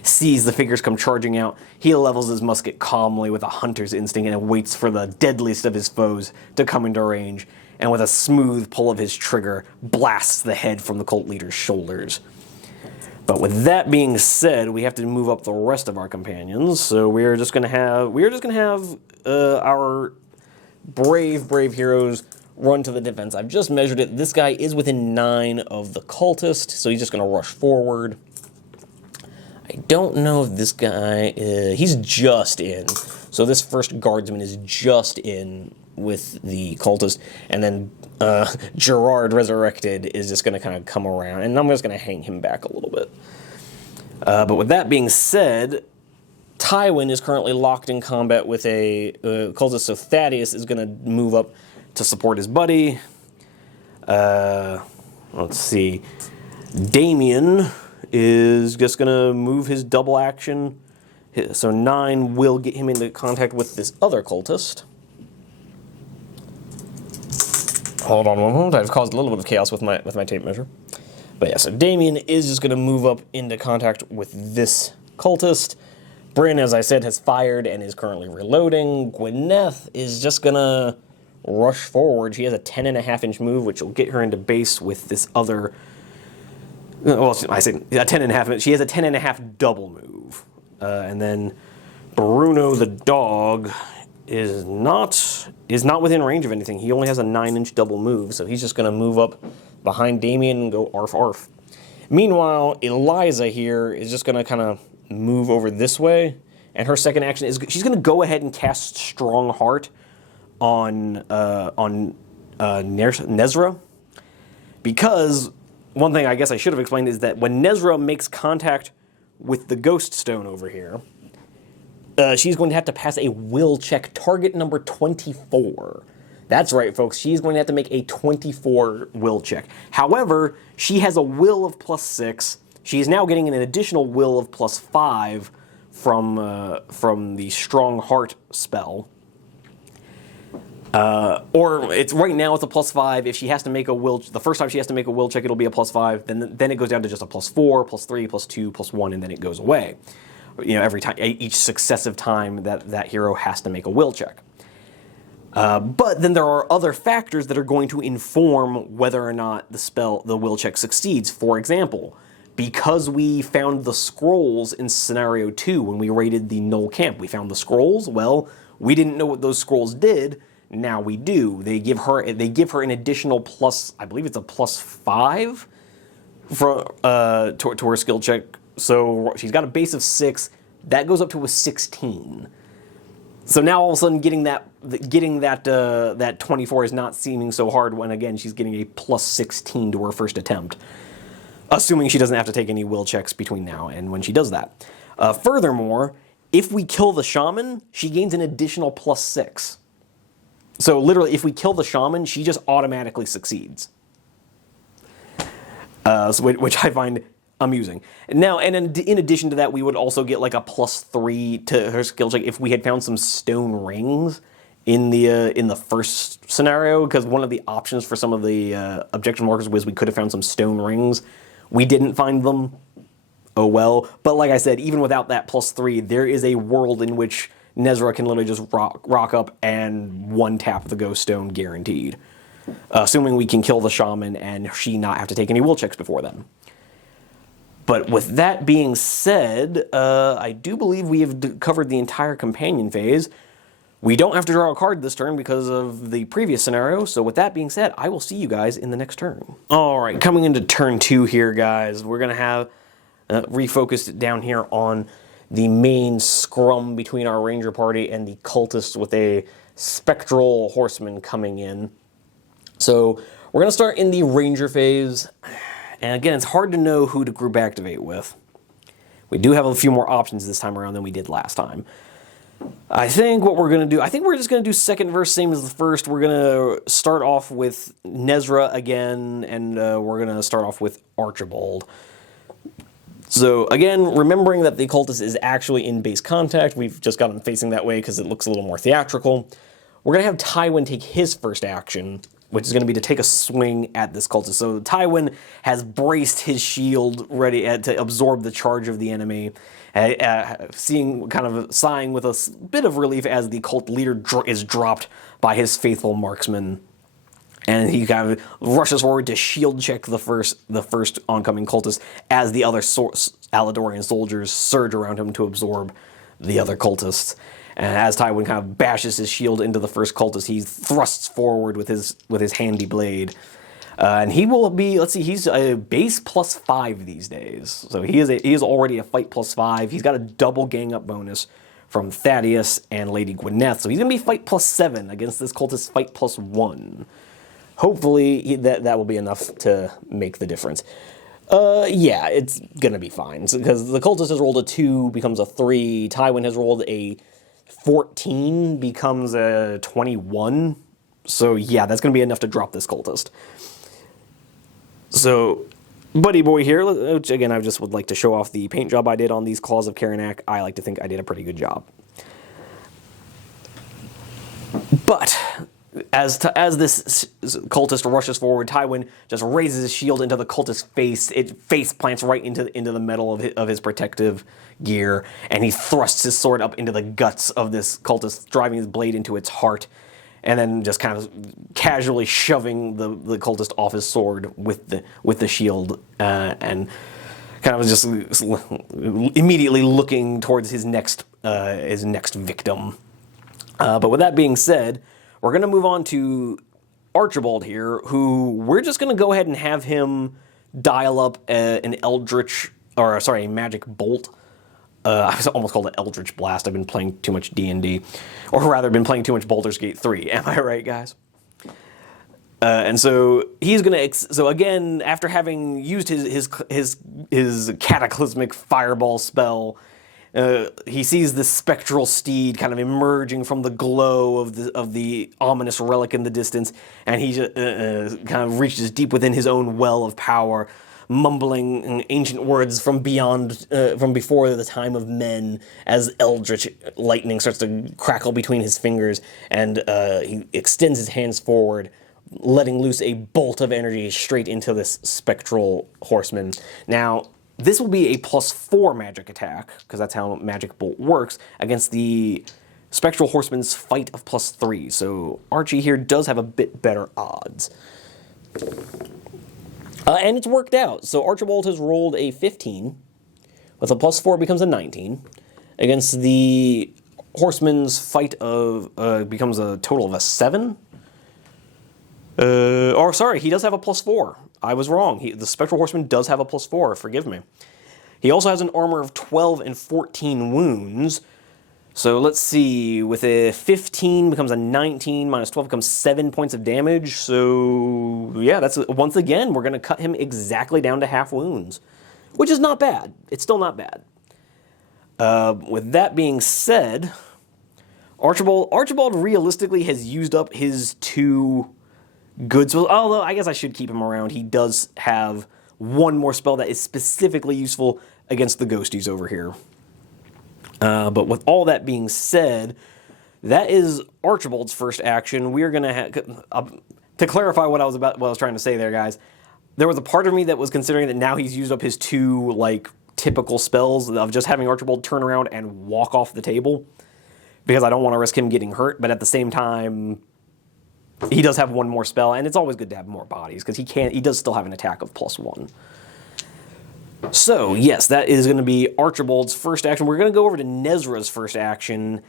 sees the figures come charging out. He levels his musket calmly with a hunter's instinct and waits for the deadliest of his foes to come into range, and with a smooth pull of his trigger, blasts the head from the cult leader's shoulders. But with that being said, we have to move up the rest of our companions. So we're just gonna have our brave heroes run to the defense. I've just measured it. This guy is within 9 of the cultist, so he's just gonna rush forward. I don't know if this guy he's just in. So this first guardsman is just in with the cultist, and then Gerard Resurrected is just going to kind of come around, and I'm just going to hang him back a little bit. But with that being said, Tywin is currently locked in combat with a cultist, so Thaddeus is going to move up to support his buddy. Let's see. Damien is just going to move his double action, so 9 will get him into contact with this other cultist. Hold on one moment, I've caused a little bit of chaos with my tape measure. But yeah, so Damien is just going to move up into contact with this cultist. Bryn, as I said, has fired and is currently reloading. Gwyneth is just going to rush forward. She has a 10.5-inch move, which will get her into base with this other... Well, I say a 10.5. She has a 10.5 double move. And then Bruno the dog is not within range of anything. He only has a 9-inch double move, so he's just going to move up behind Damien and go arf arf. Meanwhile, Eliza here is just going to kind of move over this way, and her 2nd action is she's going to go ahead and cast Strong Heart on Nesra, because one thing I guess I should have explained is that when Nesra makes contact with the ghost stone over here, she's going to have to pass a will check, target number 24. That's right, folks. She's going to have to make a 24 will check. However, she has a will of +6. She is now getting an additional will of +5 from the Strong Heart spell. Or it's right now it's a +5. If she has to make a will, the first time she has to make a will check, it'll be a +5. Then it goes down to just a +4, +3, +2, +1, and then it goes away. Every time, each successive time that hero has to make a will check. But then there are other factors that are going to inform whether or not the will check succeeds. For example, because we found the scrolls in scenario 2 when we raided the Knoll camp. We found the scrolls. Well, we didn't know what those scrolls did. Now we do. They give her an additional plus, I believe it's a +5 to her skill check. So she's got a base of 6. That goes up to a 16. So now all of a sudden getting that 24 is not seeming so hard when, again, she's getting a +16 to her first attempt. Assuming she doesn't have to take any will checks between now and when she does that. Furthermore, if we kill the shaman, she gains an additional +6. So literally, if we kill the shaman, she just automatically succeeds. Which I find amusing. Now, and in addition to that, we would also get like a +3 to her skill check if we had found some stone rings in the first scenario, because one of the options for some of the objection markers was we could have found some stone rings. We didn't find them. Oh well. But like I said, even without that +3, there is a world in which Nesra can literally just rock up and one-tap the ghost stone guaranteed. Assuming we can kill the shaman and she not have to take any will checks before then. But with that being said, I do believe we have covered the entire companion phase. We don't have to draw a card this turn because of the previous scenario, so with that being said, I will see you guys in the next turn. Alright, coming into turn 2 here, guys, we're going to have refocused down here on the main scrum between our ranger party and the cultists with a spectral horseman coming in. So we're going to start in the ranger phase, and again, it's hard to know who to group activate with. We do have a few more options this time around than we did last time. I think what we're going to do, I think we're just going to do second verse, same as the first. We're going to start off with Nesra again, and we're going to start off with Archibald. So again, remembering that the cultist is actually in base contact, we've just got him facing that way because it looks a little more theatrical. We're going to have Tywin take his first action, which is going to be to take a swing at this cultist. So Tywin has braced his shield ready to absorb the charge of the enemy, seeing, kind of sighing with a bit of relief as the cult leader is dropped by his faithful marksman. And he kind of rushes forward to shield check the first oncoming cultist as the other Alladorian soldiers surge around him to absorb the other cultists. And as Tywin kind of bashes his shield into the first cultist, he thrusts forward with his handy blade. And he will be, let's see, he's a base +5 these days. So he is already a fight +5. He's got a double gang up bonus from Thaddeus and Lady Gwyneth. So he's going to be fight +7 against this cultist fight +1. Hopefully that will be enough to make the difference. Yeah, it's going to be fine. Because the cultist has rolled a 2, becomes a 3. Tywin has rolled a 14, becomes a 21. So yeah, that's going to be enough to drop this cultist. So, buddy boy here, which again, I just would like to show off the paint job I did on these Claws of Karanak. I like to think I did a pretty good job. But as this cultist rushes forward, Tywin just raises his shield into the cultist's face. It face plants right into the metal of his protective gear, and he thrusts his sword up into the guts of this cultist, driving his blade into its heart, and then just kind of casually shoving the cultist off his sword with the shield, and kind of just immediately looking towards his next victim. But with that being said, we're going to move on to Archibald here, who we're just going to go ahead and have him dial up a magic bolt. I almost called it Eldritch Blast. I've been playing too much D&D. Or rather, been playing too much Baldur's Gate 3. Am I right, guys? And so he's going to... So again, after having used his cataclysmic fireball spell, he sees this spectral steed kind of emerging from the glow of the ominous relic in the distance, and he just, kind of reaches deep within his own well of power, mumbling ancient words from before the time of men, as eldritch lightning starts to crackle between his fingers, and he extends his hands forward, letting loose a bolt of energy straight into this spectral horseman. Now, this will be a +4 magic attack, because that's how Magic Bolt works, against the Spectral Horseman's fight of +3. So Archie here does have a bit better odds. And it's worked out. So Archibald has rolled a 15. With a +4, it becomes a 19. Against the Horseman's fight of becomes a total of a 7. Or sorry, he does have a +4. I was wrong. The Spectral Horseman does have a +4. Forgive me. He also has an armor of 12 and 14 wounds. So let's see. With a 15 becomes a 19 minus 12 becomes 7 points of damage. So yeah, that's once again we're going to cut him exactly down to half wounds, which is not bad. It's still not bad. With that being said, Archibald realistically has used up his 2 good spells. Although I guess I should keep him around. He does have one more spell that is specifically useful against the ghosties over here. But with all that being said, that is Archibald's first action. We are going to have to clarify what I was trying to say there, guys. There was a part of me that was considering that now he's used up his 2 like typical spells of just having Archibald turn around and walk off the table, because I don't want to risk him getting hurt. But at the same time, he does have one more spell, and it's always good to have more bodies because he does still have an attack of +1. So yes, that is going to be Archibald's first action. We're going to go over to Nesra's first action.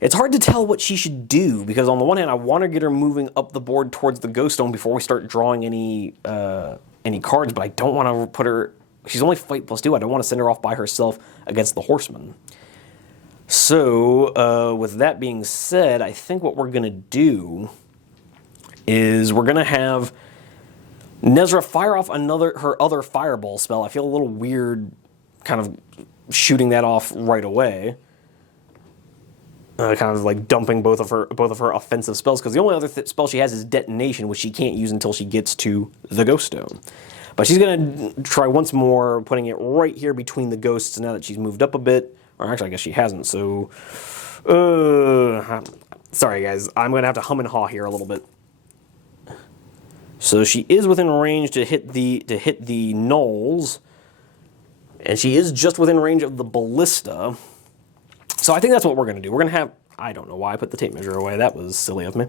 It's hard to tell what she should do, because on the one hand, I want to get her moving up the board towards the Ghost Stone before we start drawing any cards, but I don't want to put her... She's only fight +2. I don't want to send her off by herself against the Horseman. So, with that being said, I think what we're going to do is we're going to have Nesra fire off her other fireball spell. I feel a little weird kind of shooting that off right away. Kind of like dumping both of her offensive spells, because the only other spell she has is Detonation, which she can't use until she gets to the Ghost Stone. But she's going to try once more, putting it right here between the ghosts now that she's moved up a bit. Or actually, I guess she hasn't, so... sorry, guys. I'm going to have to hum and haw here a little bit. So she is within range to hit the gnolls. And she is just within range of the ballista. So I think that's what we're going to do. We're going to have... I don't know why I put the tape measure away. That was silly of me.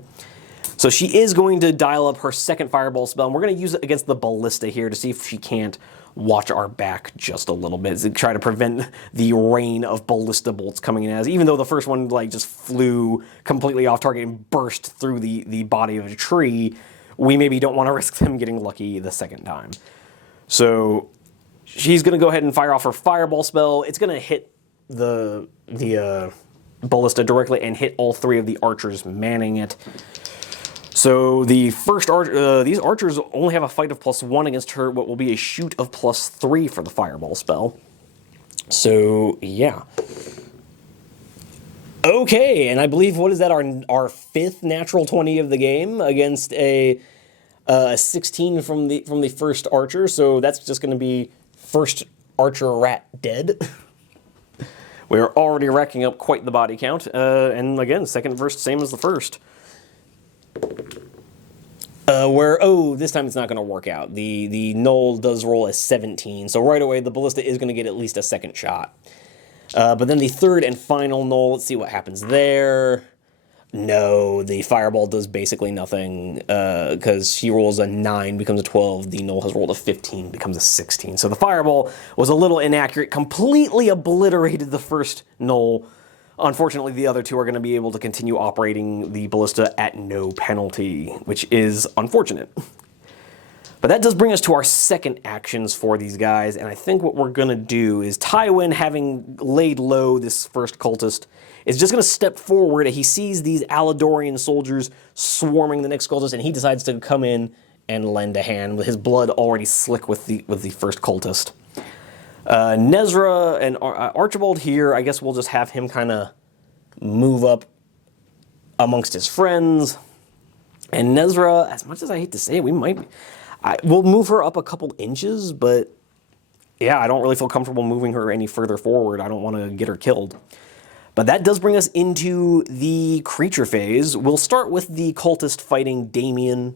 So she is going to dial up her second fireball spell, and we're going to use it against the ballista here to see if she can't watch our back just a little bit, to try to prevent the rain of ballista bolts coming in. As even though the first one like just flew completely off target and burst through the body of a tree, we maybe don't want to risk them getting lucky the second time. So she's going to go ahead and fire off her fireball spell. It's going to hit the ballista directly and hit all 3 of the archers manning it. So the first these archers only have a fight of +1 against her, what will be a shoot of +3 for the fireball spell. So yeah. Okay, and I believe, what is that, our 5th natural 20 of the game against a 16 from the first archer. So that's just going to be first archer rat dead. We are already racking up quite the body count, and again, second verse same as the first. This time it's not going to work out. The gnoll does roll a 17, so right away the ballista is going to get at least a second shot. But then the third and final gnoll, let's see what happens there. No, the fireball does basically nothing, because she rolls a 9, becomes a 12. The gnoll has rolled a 15, becomes a 16. So the fireball was a little inaccurate, completely obliterated the first gnoll. Unfortunately, the other 2 are going to be able to continue operating the ballista at no penalty, which is unfortunate. But that does bring us to our second actions for these guys, and I think what we're going to do is Tywin, having laid low this first cultist, is just going to step forward. He sees these Alladorian soldiers swarming the next cultist, and he decides to come in and lend a hand, with his blood already slick with the first cultist. Nesra and Archibald here, I guess we'll just have him kind of move up amongst his friends. And Nesra, as much as I hate to say it, we'll move her up a couple inches, but yeah, I don't really feel comfortable moving her any further forward. I don't want to get her killed. But that does bring us into the creature phase. We'll start with the cultist fighting Damien.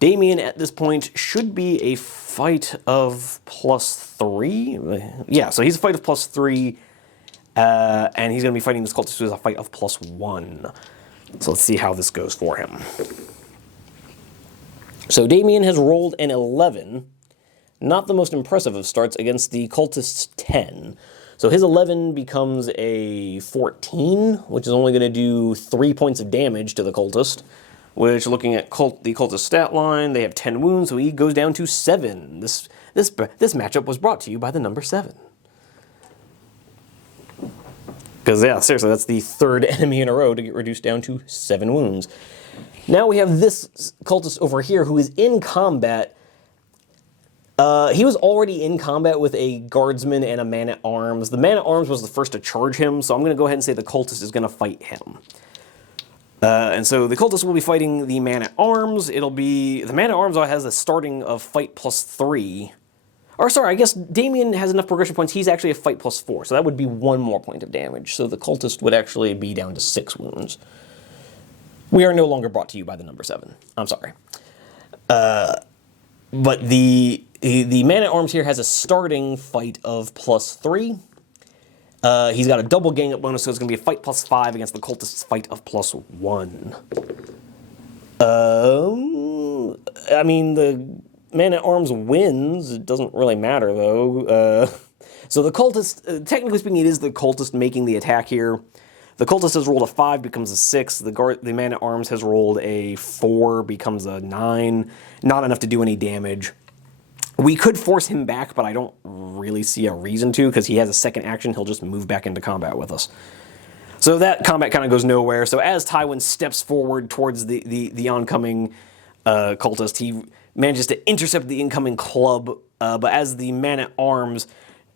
Damien at this point should be a fight of +3. Yeah, so he's a fight of +3, and he's going to be fighting this cultist who is a fight of +1. So let's see how this goes for him. So Damien has rolled an 11. Not the most impressive of starts against the cultist's 10. So his 11 becomes a 14, which is only going to do 3 points of damage to the cultist. Which, looking at the cultist stat line, they have 10 wounds, so he goes down to 7. This matchup was brought to you by the number 7. Because, yeah, seriously, that's the third enemy in a row to get reduced down to 7 wounds. Now we have this cultist over here who is in combat. He was already in combat with a guardsman and a man-at-arms. The man-at-arms was the first to charge him, so I'm going to go ahead and say the cultist is going to fight him. And so the cultist will be fighting the man-at-arms. The man-at-arms has a starting of fight +3. Or sorry, I guess Damien has enough progression points. He's actually a fight +4, so that would be 1 more point of damage. So the cultist would actually be down to 6 wounds. We are no longer brought to you by the number 7. I'm sorry. But the man-at-arms here has a starting fight of +3. He's got a double gang up bonus, so it's going to be a fight +5 against the cultist's fight of +1. I mean, the man-at-arms wins. It doesn't really matter, though. So the cultist, technically speaking, it is the cultist making the attack here. The cultist has rolled a 5, becomes a 6. The man-at-arms has rolled a 4, becomes a 9. Not enough to do any damage. We could force him back, but I don't really see a reason to, because he has a second action. He'll just move back into combat with us. So that combat kind of goes nowhere. So as Tywin steps forward towards the oncoming cultist, he manages to intercept the incoming club, but as the man-at-arms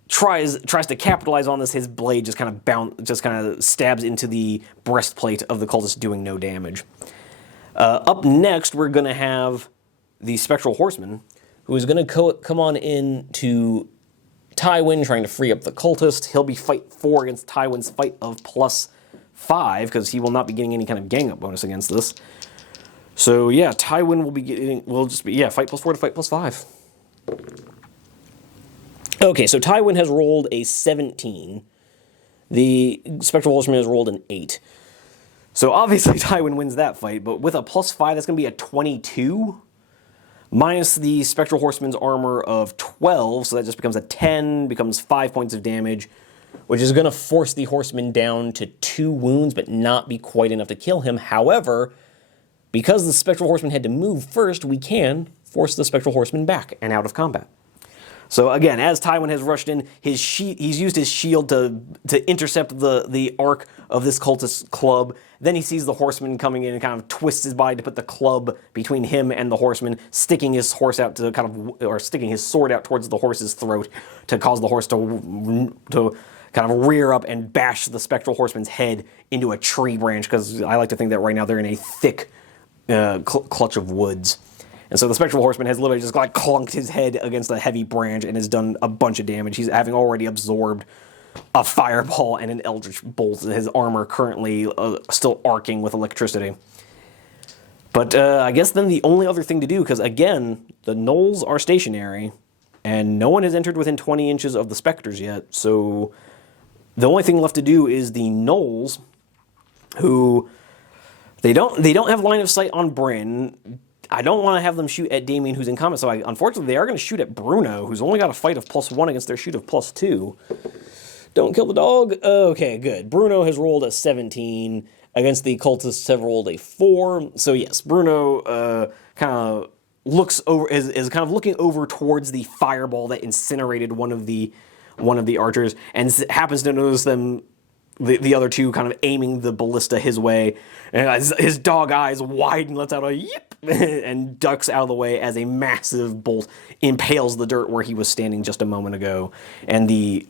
tries to capitalize on this, his blade just kind of stabs into the breastplate of the cultist, doing no damage. Up next, we're going to have the Spectral Horseman, who is going to come on in to Tywin, trying to free up the cultist. He'll be fight 4 against Tywin's fight of +5, because he will not be getting any kind of gang up bonus against this. So yeah, Tywin will just be fight +4 to fight +5. Okay, so Tywin has rolled a 17. The Spectral Horseman has rolled an 8. So obviously Tywin wins that fight, but with a +5, that's going to be a 22. Minus the Spectral Horseman's armor of 12, so that just becomes a 10, becomes 5 points of damage, which is going to force the Horseman down to 2 wounds, but not be quite enough to kill him. However, because the Spectral Horseman had to move first, we can force the Spectral Horseman back and out of combat. So again, as Tywin has rushed in, he's used his shield to intercept the arc of this cultist club. Then he sees the horseman coming in and kind of twists his body to put the club between him and the horseman, sticking his sword out towards the horse's throat to cause the horse to kind of rear up and bash the Spectral Horseman's head into a tree branch, because I like to think that right now they're in a thick clutch of woods. And so the Spectral Horseman has literally just like clunked his head against a heavy branch and has done a bunch of damage. He's having already absorbed a fireball and an eldritch bolt. His armor currently still arcing with electricity. But I guess then the only other thing to do, because again, the gnolls are stationary, and no one has entered within 20 inches of the specters yet, so the only thing left to do is the gnolls, who they don't have line of sight on Bryn. I don't want to have them shoot at Damien, who's in combat, so unfortunately they are going to shoot at Bruno, who's only got a fight of +1 against their shoot of +2. Don't kill the dog. Okay, good. Bruno has rolled a 17 against the cultists. Have rolled a 4. So yes, Bruno kind of looks over, is kind of looking over towards the fireball that incinerated one of the archers, and happens to notice them. The other two kind of aiming the ballista his way, and his dog eyes widen, lets out a yip, and ducks out of the way as a massive bolt impales the dirt where he was standing just a moment ago, and the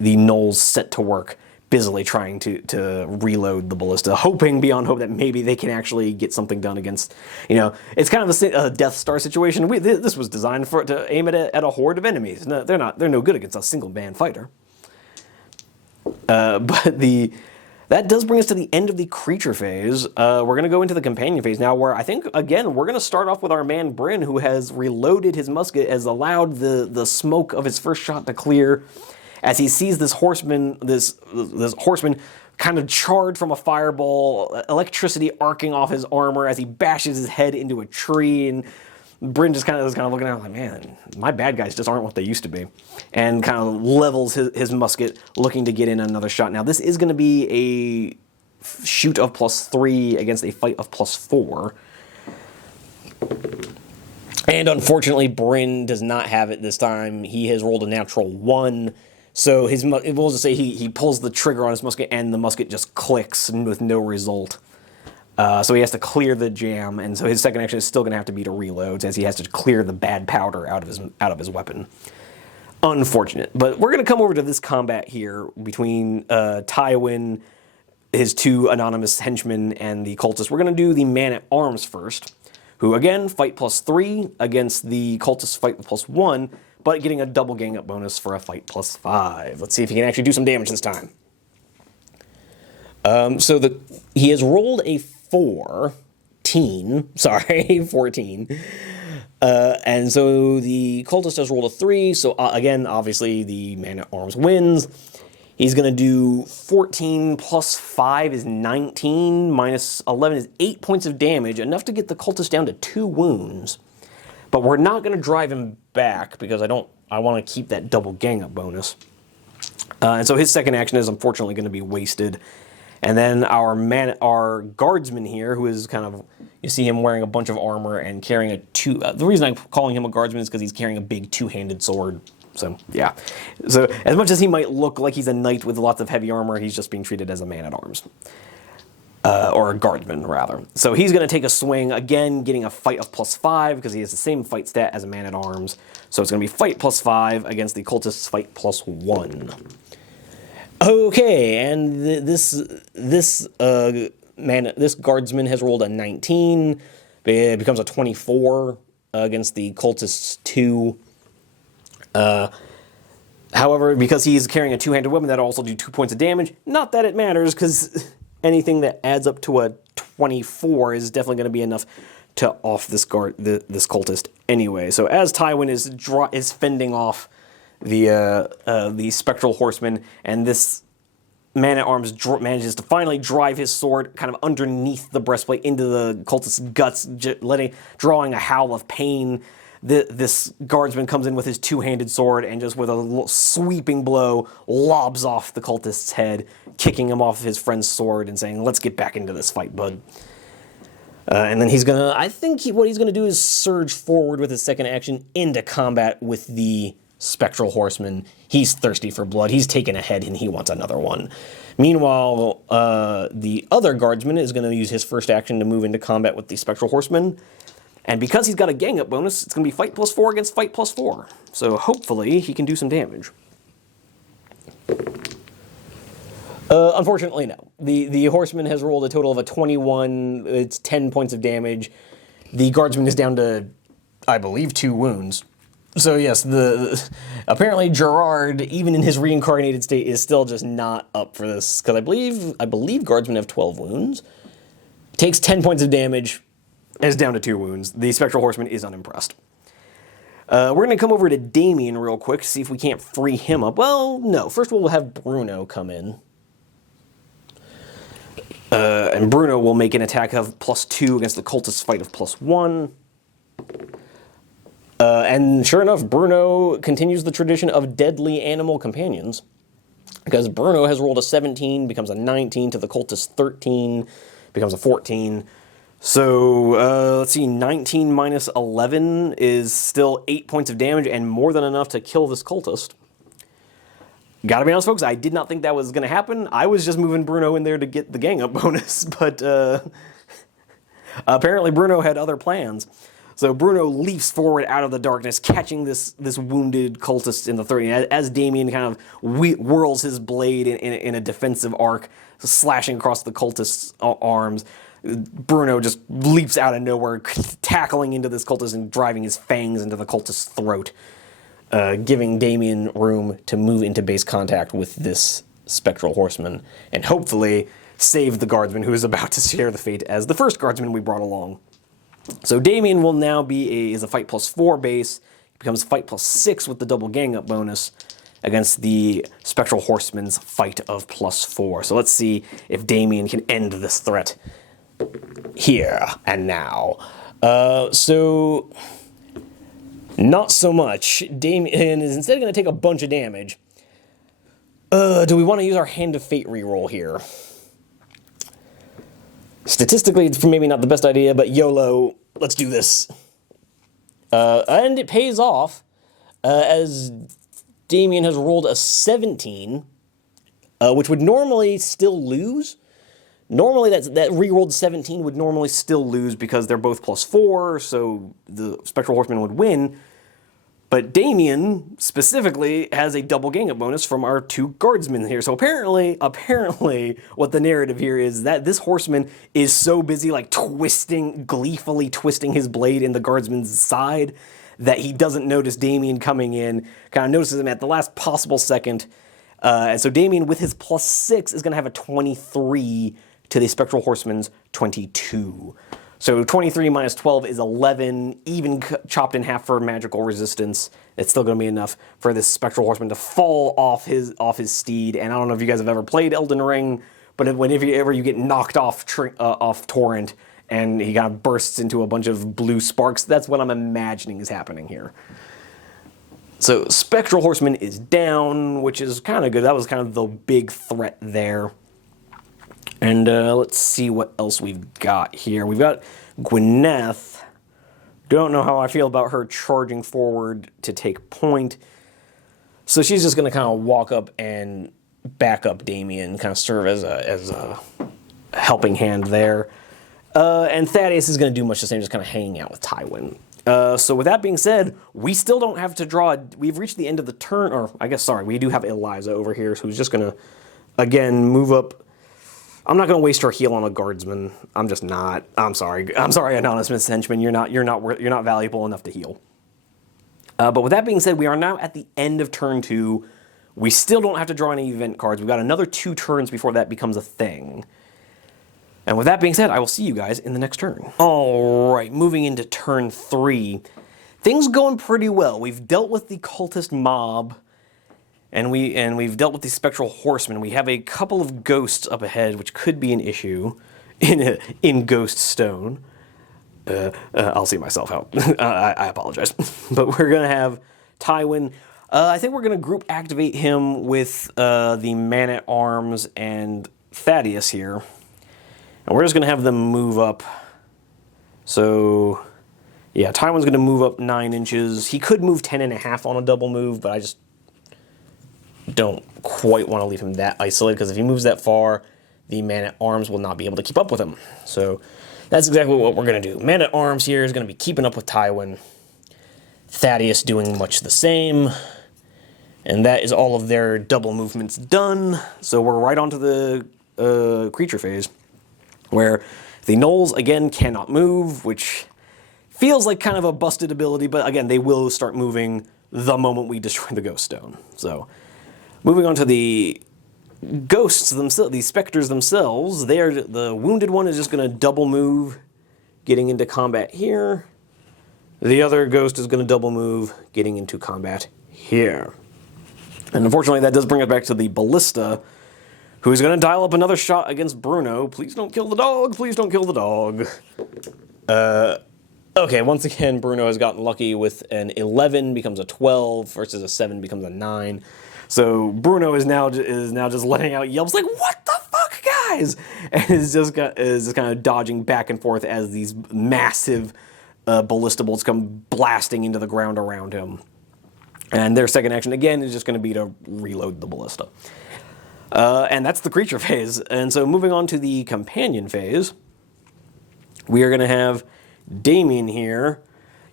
gnolls set to work, busily trying to reload the ballista, hoping beyond hope that maybe they can actually get something done against, it's kind of a Death Star situation. This was designed to aim at a horde of enemies. No, they're no good against a single man fighter. But that does bring us to the end of the creature phase. We're going to go into the companion phase now, where I think, again, we're going to start off with our man Bryn, who has reloaded his musket, has allowed the smoke of his first shot to clear, as he sees this horseman kind of charred from a fireball, electricity arcing off his armor as he bashes his head into a tree, and Bryn just kind of looking at him like, man, my bad guys just aren't what they used to be, and kind of levels his musket, looking to get in another shot. Now, this is going to be a shoot of +3 against a fight of +4. And unfortunately, Bryn does not have it this time. He has rolled a natural 1. So we'll just say he pulls the trigger on his musket, and the musket just clicks with no result. So he has to clear the jam, and so his second action is still going to have to be to reload, as he has to clear the bad powder out of his weapon. Unfortunate. But we're going to come over to this combat here between Tywin, his 2 anonymous henchmen, and the cultist. We're going to do the man-at-arms first, who, again, fight +3 against the cultist fight with +1, but getting a double gang-up bonus for a fight +5. Let's see if he can actually do some damage this time. He has rolled a 14. And so the cultist has rolled a 3, so again, obviously, the man-at-arms wins. He's going to do 14 plus 5 is 19, minus 11 is 8 points of damage, enough to get the cultist down to 2 wounds. But we're not going to drive him back, because I want to keep that double gang-up bonus. And so his second action is unfortunately going to be wasted. And then our guardsman here, who is kind of, you see him wearing a bunch of armor and carrying the reason I'm calling him a guardsman is because he's carrying a big 2-handed sword. So, yeah. So, as much as he might look like he's a knight with lots of heavy armor, he's just being treated as a man-at-arms. Or a guardsman, rather. So he's going to take a swing, again, getting a fight of +5, because he has the same fight stat as a man-at-arms. So it's going to be fight +5 against the cultist's fight +1. Okay, and this guardsman has rolled a 19. It becomes a 24 against the cultist's 2. However, because he's carrying a 2-handed weapon, that'll also do 2 points of damage. Not that it matters, because anything that adds up to a 24 is definitely going to be enough to off this cultist anyway. So as Tywin is fending off the spectral horseman, and this man-at-arms manages to finally drive his sword kind of underneath the breastplate into the cultist's guts, drawing a howl of pain. This guardsman comes in with his 2-handed sword and just with a sweeping blow lobs off the cultist's head, kicking him off his friend's sword and saying, "Let's get back into this fight, bud." And then what he's gonna do is surge forward with his second action into combat with the spectral horseman. He's thirsty for blood. He's taken a head and he wants another one. Meanwhile, the other guardsman is going to use his first action to move into combat with the spectral horseman. And because he's got a gang-up bonus, it's going to be fight +4 against fight +4. So hopefully he can do some damage. Unfortunately, no. The horseman has rolled a total of a 21. It's 10 points of damage. The guardsman is down to, I believe, 2 wounds. So yes, apparently Gerard, even in his reincarnated state, is still just not up for this. Because I believe guardsmen have 12 wounds. Takes 10 points of damage. Is down to 2 wounds. The spectral horseman is unimpressed. We're going to come over to Damien real quick, see if we can't free him up. Well, no. First we'll have Bruno come in. And Bruno will make an attack of +2 against the cultist's fight of +1. And sure enough, Bruno continues the tradition of deadly animal companions. Because Bruno has rolled a 17, becomes a 19 to the cultist's 13, becomes a 14. So, let's see, 19 minus 11 is still 8 points of damage and more than enough to kill this cultist. Gotta be honest, folks, I did not think that was going to happen. I was just moving Bruno in there to get the gang-up bonus, but apparently Bruno had other plans. So Bruno leaps forward out of the darkness, catching this wounded cultist in the 30. As Damien kind of whirls his blade in a defensive arc, slashing across the cultist's arms, Bruno just leaps out of nowhere, tackling into this cultist and driving his fangs into the cultist's throat, giving Damien room to move into base contact with this spectral horseman, and hopefully save the guardsman who is about to share the fate as the first guardsman we brought along. So Damien will now be a fight +4 base. He becomes fight +6 with the double gang-up bonus. against the Spectral Horseman's fight of +4. So let's see if Damien can end this threat here and now. So not so much. Damien is instead going to take a bunch of damage. Do we want to use our Hand of Fate reroll here? Statistically, it's maybe not the best idea, but YOLO, let's do this. And it pays off, as Damien has rolled a 17, which would normally still lose. Normally, that re-rolled 17 would normally still lose because they're both +4, so the Spectral Horseman would win. But Damien, specifically, has a double gang-up bonus from our 2 guardsmen here. So apparently, what the narrative here is that this horseman is so busy, like, gleefully twisting his blade in the guardsman's side that he doesn't notice Damien coming in, kind of notices him at the last possible second. And so Damien, with his +6, is going to have a 23 to the Spectral Horseman's 22. So 23 minus 12 is 11, even chopped in half for magical resistance. It's still going to be enough for this Spectral Horseman to fall off his steed. And I don't know if you guys have ever played Elden Ring, but whenever you get knocked off Torrent and he kind of bursts into a bunch of blue sparks, that's what I'm imagining is happening here. So Spectral Horseman is down, which is kind of good. That was kind of the big threat there. And let's see what else we've got here. We've got Gwyneth. Don't know how I feel about her charging forward to take point. So she's just going to kind of walk up and back up Damien, kind of serve as a helping hand there. And Thaddeus is going to do much the same, just kind of hanging out with Tywin. So with that being said, we still don't have to draw. We've reached the end of the turn, or I guess, sorry, we do have Eliza over here, who's just going to, again, move up. I'm not going to waste her heal on a guardsman. I'm just not. I'm sorry, anonymous henchman. You're not valuable enough to heal. But with that being said, we are now at the end of turn 2. We still don't have to draw any event cards. We've got another 2 turns before that becomes a thing. And with that being said, I will see you guys in the next turn. All right, moving into turn 3. Things going pretty well. We've dealt with the cultist mob. And we've dealt with the Spectral Horsemen. We have a couple of ghosts up ahead, which could be an issue in Ghost Stone. I'll see myself out. I apologize. But we're going to have Tywin. I think we're going to group activate him with the Man-at-Arms and Thaddeus here. And we're just going to have them move up. So, yeah, Tywin's going to move up 9 inches. He could move 10.5 on a double move, but I just don't quite want to leave him that isolated, because if he moves that far, the Man-at-Arms will not be able to keep up with him. So that's exactly what we're going to do. Man-at-Arms here is going to be keeping up with Tywin. Thaddeus doing much the same. And that is all of their double movements done. So we're right onto the creature phase, where the gnolls, again, cannot move, which feels like kind of a busted ability, but again, they will start moving the moment we destroy the Ghost Stone. So moving on to the ghosts themselves, the specters themselves, the wounded one is just going to double move, getting into combat here. The other ghost is going to double move, getting into combat here. And unfortunately, that does bring us back to the ballista, who's going to dial up another shot against Bruno. Please don't kill the dog. Please don't kill the dog. Okay, once again, Bruno has gotten lucky with an 11 becomes a 12 versus a 7 becomes a 9. So Bruno is now just letting out yelps like, "What the fuck, guys?" And is just kind of dodging back and forth as these massive ballista bolts come blasting into the ground around him. And their second action, again, is just going to be to reload the ballista. And that's the creature phase. And so moving on to the companion phase, we are going to have Damien here.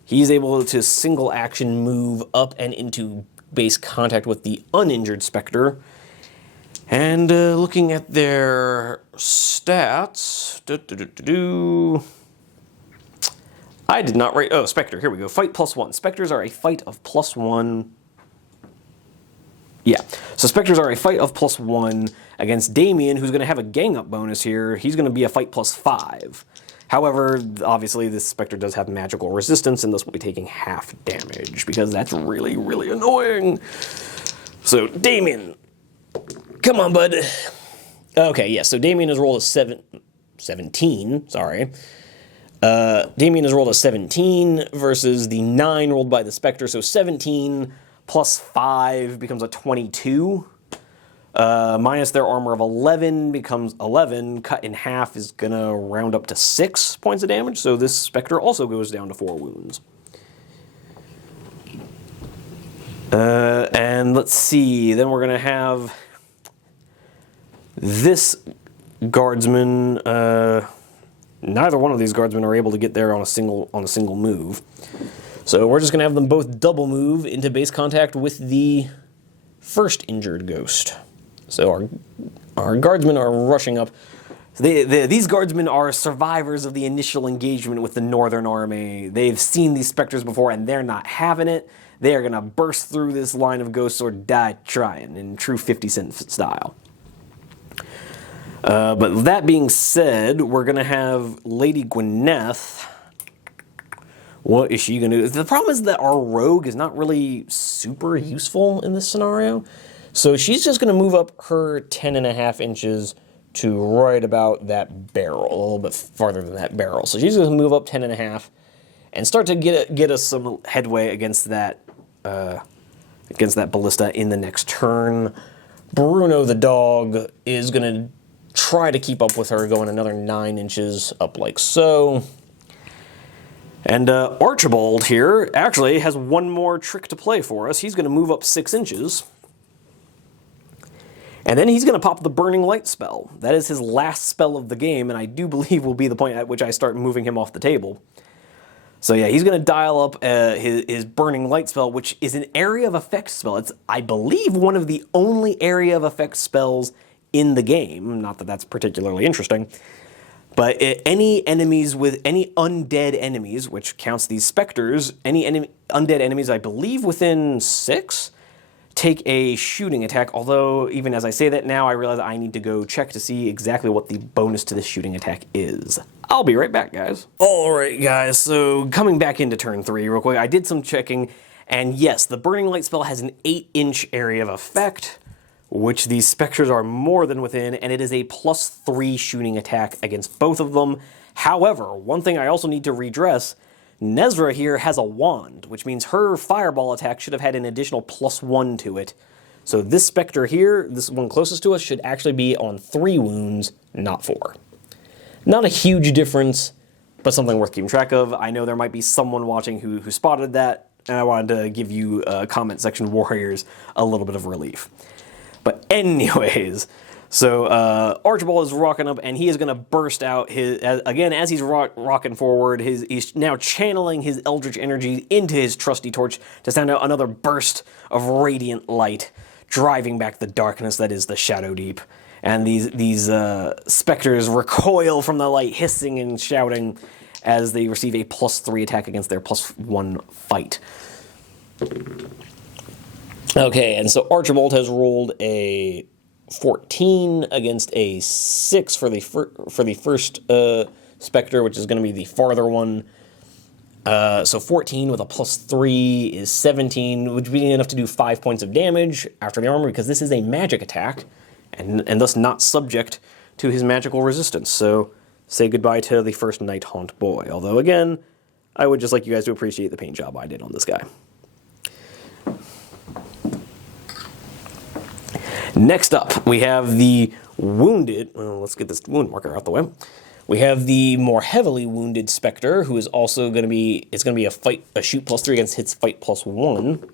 He's able to single action move up and into base contact with the uninjured Spectre. And looking at their stats, I did not write, oh, Spectre, here we go, fight +1. Spectres are a fight of +1. Yeah, so Spectres are a fight of +1 against Damien, who's going to have a gang up bonus here. He's going to be a fight +5. However, obviously this Spectre does have magical resistance and thus will be taking half damage, because that's really, really annoying. So Damien, come on, bud. Okay, yeah, so Damien has rolled a 17, sorry. Damien has rolled a 17 versus the 9 rolled by the Spectre, so 17 plus 5 becomes a 22. Minus their armor of 11 becomes 11. Cut in half is going to round up to 6 points of damage, so this Spectre also goes down to 4 wounds. And let's see, then we're going to have this guardsman. Neither one of these guardsmen are able to get there on a single move. So we're just going to have them both double move into base contact with the first injured ghost. So our guardsmen are rushing up. These guardsmen are survivors of the initial engagement with the Northern Army. They've seen these specters before, and they're not having it. They are going to burst through this line of ghosts or die trying, in true 50 Cent style. But that being said, we're going to have Lady Gwyneth. What is she going to do? The problem is that our rogue is not really super useful in this scenario. So she's just going to move up her 10.5 inches to right about that barrel, a little bit farther than that barrel. So she's going to move up 10.5 and start to get us some headway against that ballista in the next turn. Bruno the dog is going to try to keep up with her, going another 9 inches up like so. And Archibald here actually has one more trick to play for us. He's going to move up 6 inches. And then he's going to pop the Burning Light spell. That is his last spell of the game, and I do believe will be the point at which I start moving him off the table. So yeah, he's going to dial up his Burning Light spell, which is an area of effect spell. It's, I believe, one of the only area of effect spells in the game. Not that that's particularly interesting. But any enemies with any undead enemies, which counts these specters, any undead enemies, I believe, within 6, take a shooting attack. Although, even as I say that now, I realize I need to go check to see exactly what the bonus to this shooting attack is. I'll be right back, guys. Alright, guys, so coming back into turn 3 real quick, I did some checking, and yes, the Burning Light spell has an 8-inch area of effect, which these specters are more than within, and it is a +3 shooting attack against both of them. However, one thing I also need to redress, Nesra here has a wand, which means her fireball attack should have had an additional +1 to it. So this specter here, this one closest to us, should actually be on 3 wounds, not 4. Not a huge difference, but something worth keeping track of. I know there might be someone watching who spotted that, and I wanted to give you comment section warriors a little bit of relief. But anyways, so Archibald is rocking up, and he is going to burst out his, again, as he's rocking forward, he's now channeling his eldritch energy into his trusty torch to send out another burst of radiant light, driving back the darkness that is the Shadowdeep. And these specters recoil from the light, hissing and shouting as they receive a +3 attack against their +1 fight. Okay, and so Archibald has rolled a 14 against a 6 for the first specter, which is going to be the farther one. So 14 with a +3 is 17, which would be enough to do 5 points of damage after the armor, because this is a magic attack, and thus not subject to his magical resistance. So say goodbye to the first Night Haunt boy. Although, again, I would just like you guys to appreciate the paint job I did on this guy. Next up, we have the wounded, well, let's get this wound marker out the way. We have the more heavily wounded Spectre, who is also going to be, it's going to be a shoot +3 against hits fight +1.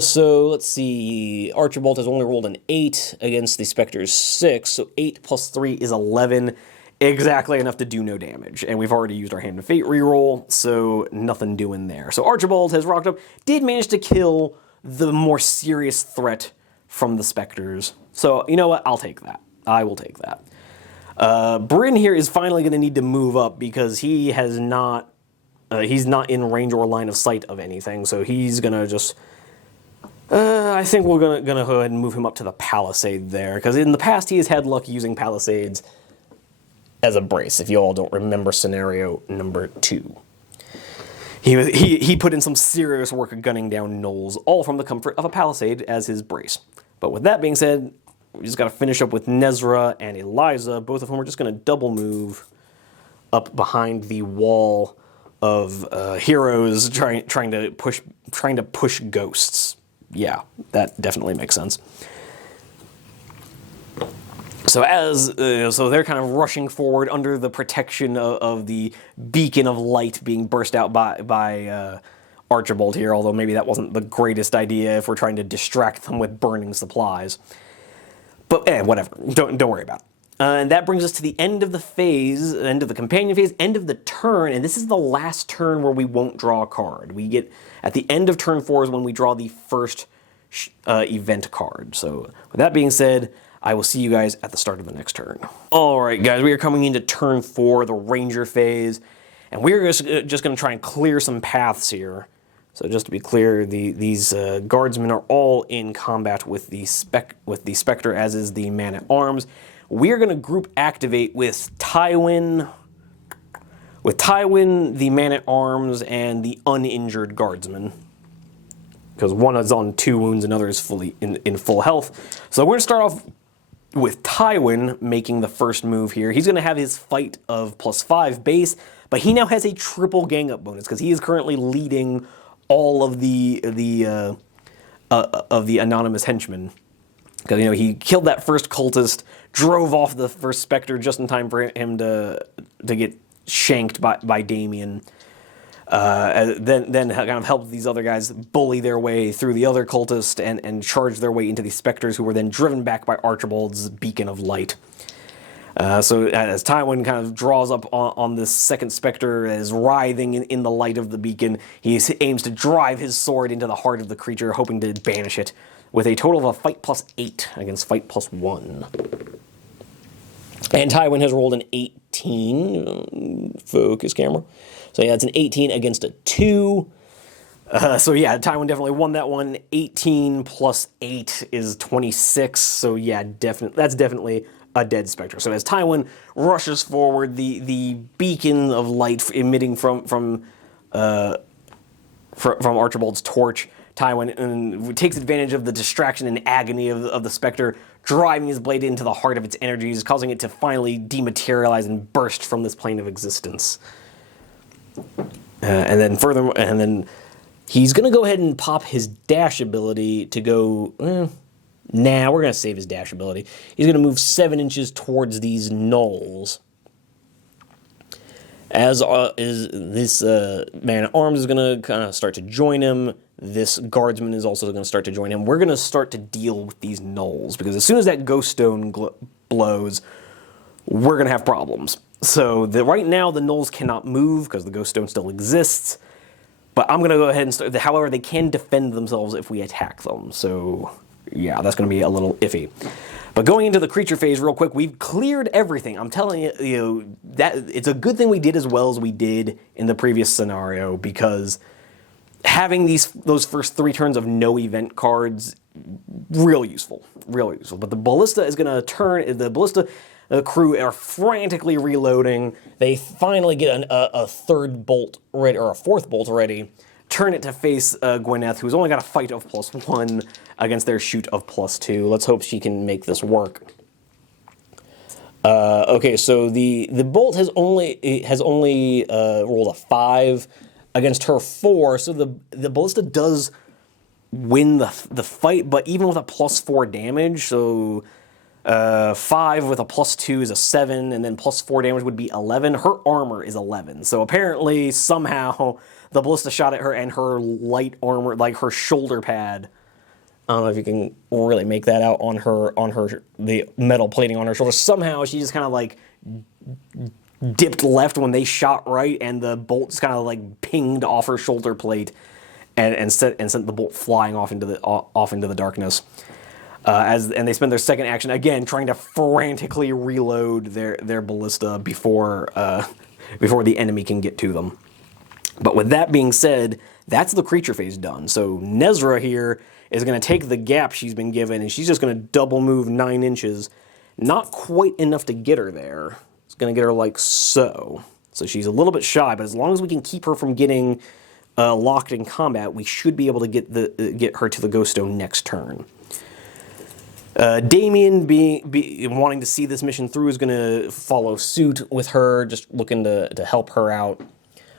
So let's see, Archibald has only rolled an 8 against the Spectre's 6, so 8 +3 is 11, exactly enough to do no damage. And we've already used our Hand of Fate reroll, so nothing doing there. So Archibald has rocked up, did manage to kill the more serious threat from the Spectres. So, you know what? I'll take that. I will take that. Bryn here is finally going to need to move up because he has not, he's not in range or line of sight of anything. So he's going to just, I think we're going to go ahead and move him up to the palisade there. Because in the past, he has had luck using palisades as a brace, if you all don't remember scenario number 2. he put in some serious work of gunning down gnolls, all from the comfort of a palisade as his brace. But with that being said, we just got to finish up with Nesra and Eliza, both of whom are just going to double move up behind the wall of heroes trying to push ghosts. Yeah, that definitely makes sense. So so they're kind of rushing forward under the protection of the beacon of light being burst out by Archibald here, although maybe that wasn't the greatest idea if we're trying to distract them with burning supplies. But whatever, don't worry about it. And that brings us to the end of the phase, end of the companion phase, end of the turn, and this is the last turn where we won't draw a card. We get, at the end of turn 4 is when we draw the first event card. So with that being said, I will see you guys at the start of the next turn. Alright guys, we are coming into turn 4, the ranger phase, and we're just going to try and clear some paths here. So just to be clear, these guardsmen are all in combat with the Spectre, as is the man-at-arms. We're going to group activate with Tywin, the man-at-arms, and the uninjured guardsman. Because one is on 2 wounds, another is fully in full health. So we're going to start off with Tywin making the first move here. He's going to have his fight of +5 base, but he now has a triple gang-up bonus because he is currently leading all of the anonymous henchmen. Because, you know, he killed that first cultist, drove off the first Spectre just in time for him to get shanked by Damien. Then kind of helped these other guys bully their way through the other cultist and charge their way into the Spectres, who were then driven back by Archibald's beacon of light. So as Tywin kind of draws up on this second Spectre, as writhing in the light of the beacon, he aims to drive his sword into the heart of the creature, hoping to banish it, with a total of a fight +8 against fight +1. And Tywin has rolled an 18. Focus camera. So yeah, it's an 18 against a 2. So yeah, Tywin definitely won that one. 18 + 8 is 26. So yeah, that's definitely a dead Spectre. So as Tywin rushes forward, the beacon of light emitting from Archibald's torch, Tywin takes advantage of the distraction and agony of the Spectre, driving his blade into the heart of its energies, causing it to finally dematerialize and burst from this plane of existence. And then he's going to go ahead and pop his dash ability to go... Nah, we're going to save his dash ability. He's going to move 7 inches towards these gnolls. As is this man-at-arms is going to kind of start to join him. This guardsman is also going to start to join him. We're going to start to deal with these gnolls, because as soon as that ghost stone blows, we're going to have problems. So right now, the gnolls cannot move, because the ghost stone still exists. But I'm going to go ahead and start. However, they can defend themselves if we attack them. So yeah, that's going to be a little iffy. But going into the creature phase real quick, we've cleared everything. I'm telling you, that it's a good thing we did as well as we did in the previous scenario, because having those first 3 turns of no event cards, real useful. But the ballista is going to turn. The ballista crew are frantically reloading. They finally get a 3rd bolt ready, or a 4th bolt ready. Turn it to face Gwyneth, who's only got a fight of +1 against their shoot of +2. Let's hope she can make this work. Okay, so the bolt has only rolled a 5 against her 4, so the ballista does win the fight, but even with a +4 damage, so 5 with a +2 is a 7, and then +4 damage would be 11. Her armor is 11, so apparently somehow the ballista shot at her, and her light armor, like her shoulder pad, I don't know if you can really make that out on her the metal plating on her shoulder. Somehow she just kind of like dipped left when they shot right, and the bolt just kind of like pinged off her shoulder plate and sent the bolt flying off into the darkness. And they spend their second action again trying to frantically reload their ballista before the enemy can get to them. But with that being said, that's the creature phase done. So Nesra here is going to take the gap she's been given, and she's just going to double move 9 inches. Not quite enough to get her there. It's going to get her like so. So she's a little bit shy, but as long as we can keep her from getting locked in combat, we should be able to get her to the Ghost Stone next turn. Damien, wanting to see this mission through, is going to follow suit with her, just looking to help her out.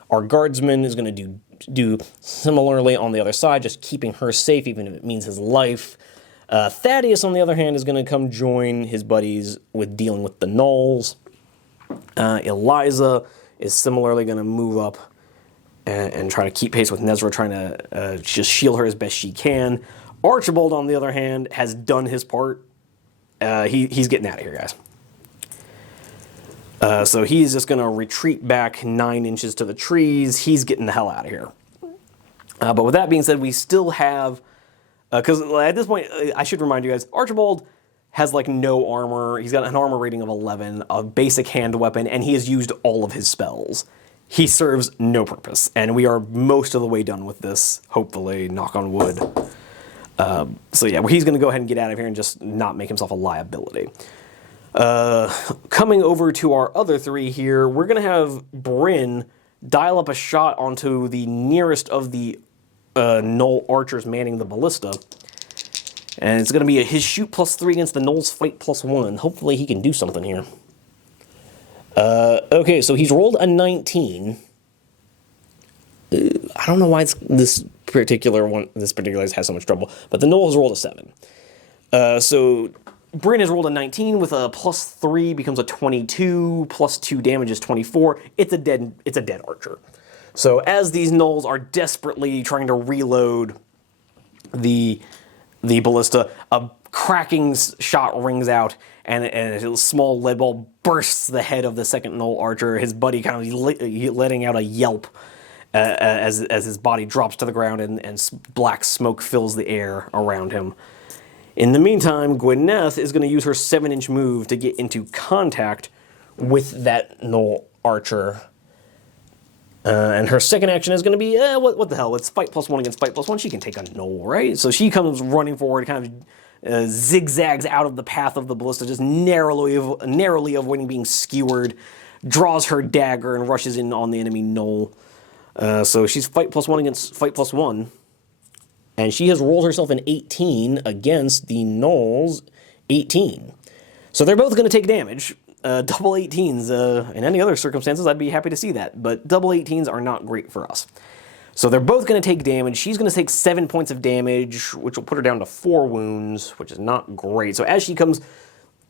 Our guardsman is going to do similarly on the other side, just keeping her safe, even if it means his life. Thaddeus, on the other hand, is going to come join his buddies with dealing with the gnolls. Eliza is similarly going to move up and try to keep pace with Nesra, trying to just shield her as best she can. Archibald, on the other hand, has done his part. He's getting out of here, guys. So he's just going to retreat back 9 inches to the trees. He's getting the hell out of here. But with that being said, we still have... Because at this point, I should remind you guys, Archibald has like no armor. He's got an armor rating of 11, a basic hand weapon, and he has used all of his spells. He serves no purpose, and we are most of the way done with this, hopefully, knock on wood. So yeah, he's going to go ahead and get out of here and just not make himself a liability. Coming over to our other 3 here, we're going to have Bryn dial up a shot onto the nearest of the Gnoll archers manning the ballista. And it's going to be his shoot +3 against the Gnoll's fight +1. Hopefully he can do something here. Okay, so he's rolled a 19. I don't know why this particular has so much trouble, but the Gnoll has rolled a 7. So Bryn has rolled a 19 with a +3 becomes a 22, +2 damage is 24. It's a dead archer. So as these Gnolls are desperately trying to reload the ballista, a cracking shot rings out, and a small lead ball bursts the head of the second Gnoll archer. His buddy kind of letting out a yelp as his body drops to the ground, and black smoke fills the air around him. In the meantime, Gwyneth is going to use her 7-inch move to get into contact with that Gnoll archer. And her second action is going to be, what the hell, it's fight +1 against fight +1, she can take a Gnoll, right? So she comes running forward, kind of zigzags out of the path of the ballista, just narrowly avoiding being skewered, draws her dagger and rushes in on the enemy Gnoll. So she's fight +1 against fight +1, and she has rolled herself an 18 against the Gnoll's 18. So they're both going to take damage. Double 18s, in any other circumstances, I'd be happy to see that, but double 18s are not great for us. So they're both going to take damage. She's going to take 7 points of damage, which will put her down to 4 wounds, which is not great. So as she comes,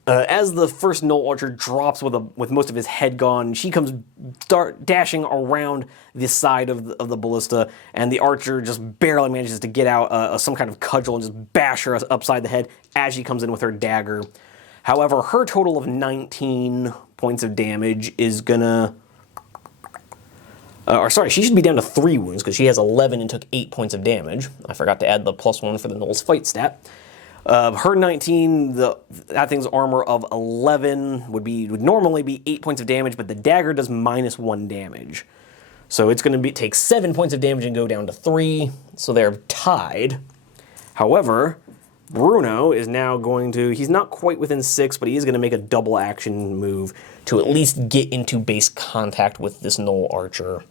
as the first Gnoll archer drops with most of his head gone, she comes dashing around the side of the ballista, and the archer just barely manages to get out some kind of cudgel and just bash her upside the head as she comes in with her dagger. However, her total of 19 points of damage is gonna... she should be down to 3 wounds because she has 11 and took 8 points of damage. I forgot to add the +1 for the Gnoll's fight stat. Her 19, that thing's armor of 11 would normally be 8 points of damage, but the dagger does -1 damage. So it's going to take 7 points of damage and go down to 3, so they're tied. However, Bruno is now going to, he's not quite within 6, but he is going to make a double action move to at least get into base contact with this Gnoll archer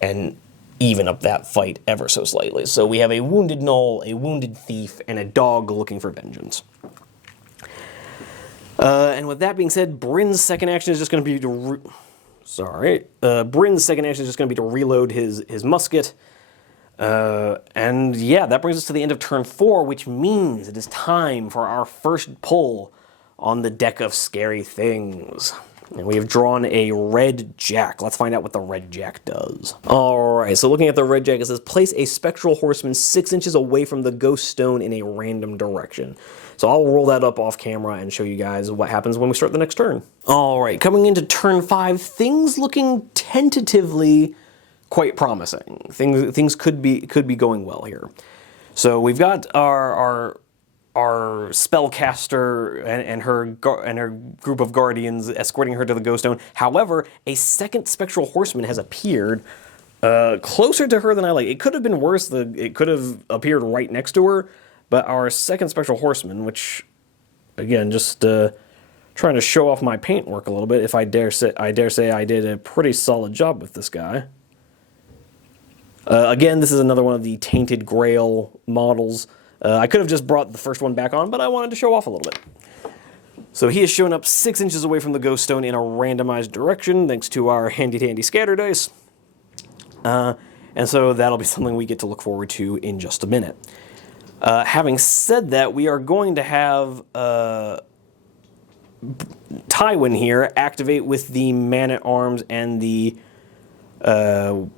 and even up that fight ever so slightly. So we have a wounded Gnoll, a wounded thief, and a dog looking for vengeance. And with that being said, Bryn's second action is just going to be to... Bryn's second action is just going to be to reload his musket. And yeah, that brings us to the end of turn 4, which means it is time for our first pull on the deck of scary things. And we have drawn a red jack. Let's find out what the red jack does. Alright, so looking at the red jack, it says place a spectral horseman 6 inches away from the ghost stone in a random direction. So I'll roll that up off camera and show you guys what happens when we start the next turn. Alright, coming into turn 5, things looking tentatively quite promising. Things could be going well here. So we've got our spellcaster and her group of guardians escorting her to the ghost stone. However, a second spectral horseman has appeared closer to her than I like. It could have been worse. It could have appeared right next to her, but our second spectral horseman, which again, just trying to show off my paintwork a little bit, if I dare say I did a pretty solid job with this guy. Again, this is another one of the Tainted Grail models. I could have just brought the first one back on, but I wanted to show off a little bit. So he has shown up 6 inches away from the ghost stone in a randomized direction, thanks to our handy-dandy scatter dice. And so that'll be something we get to look forward to in just a minute. Having said that, we are going to have Tywin here activate with the man-at-arms and the the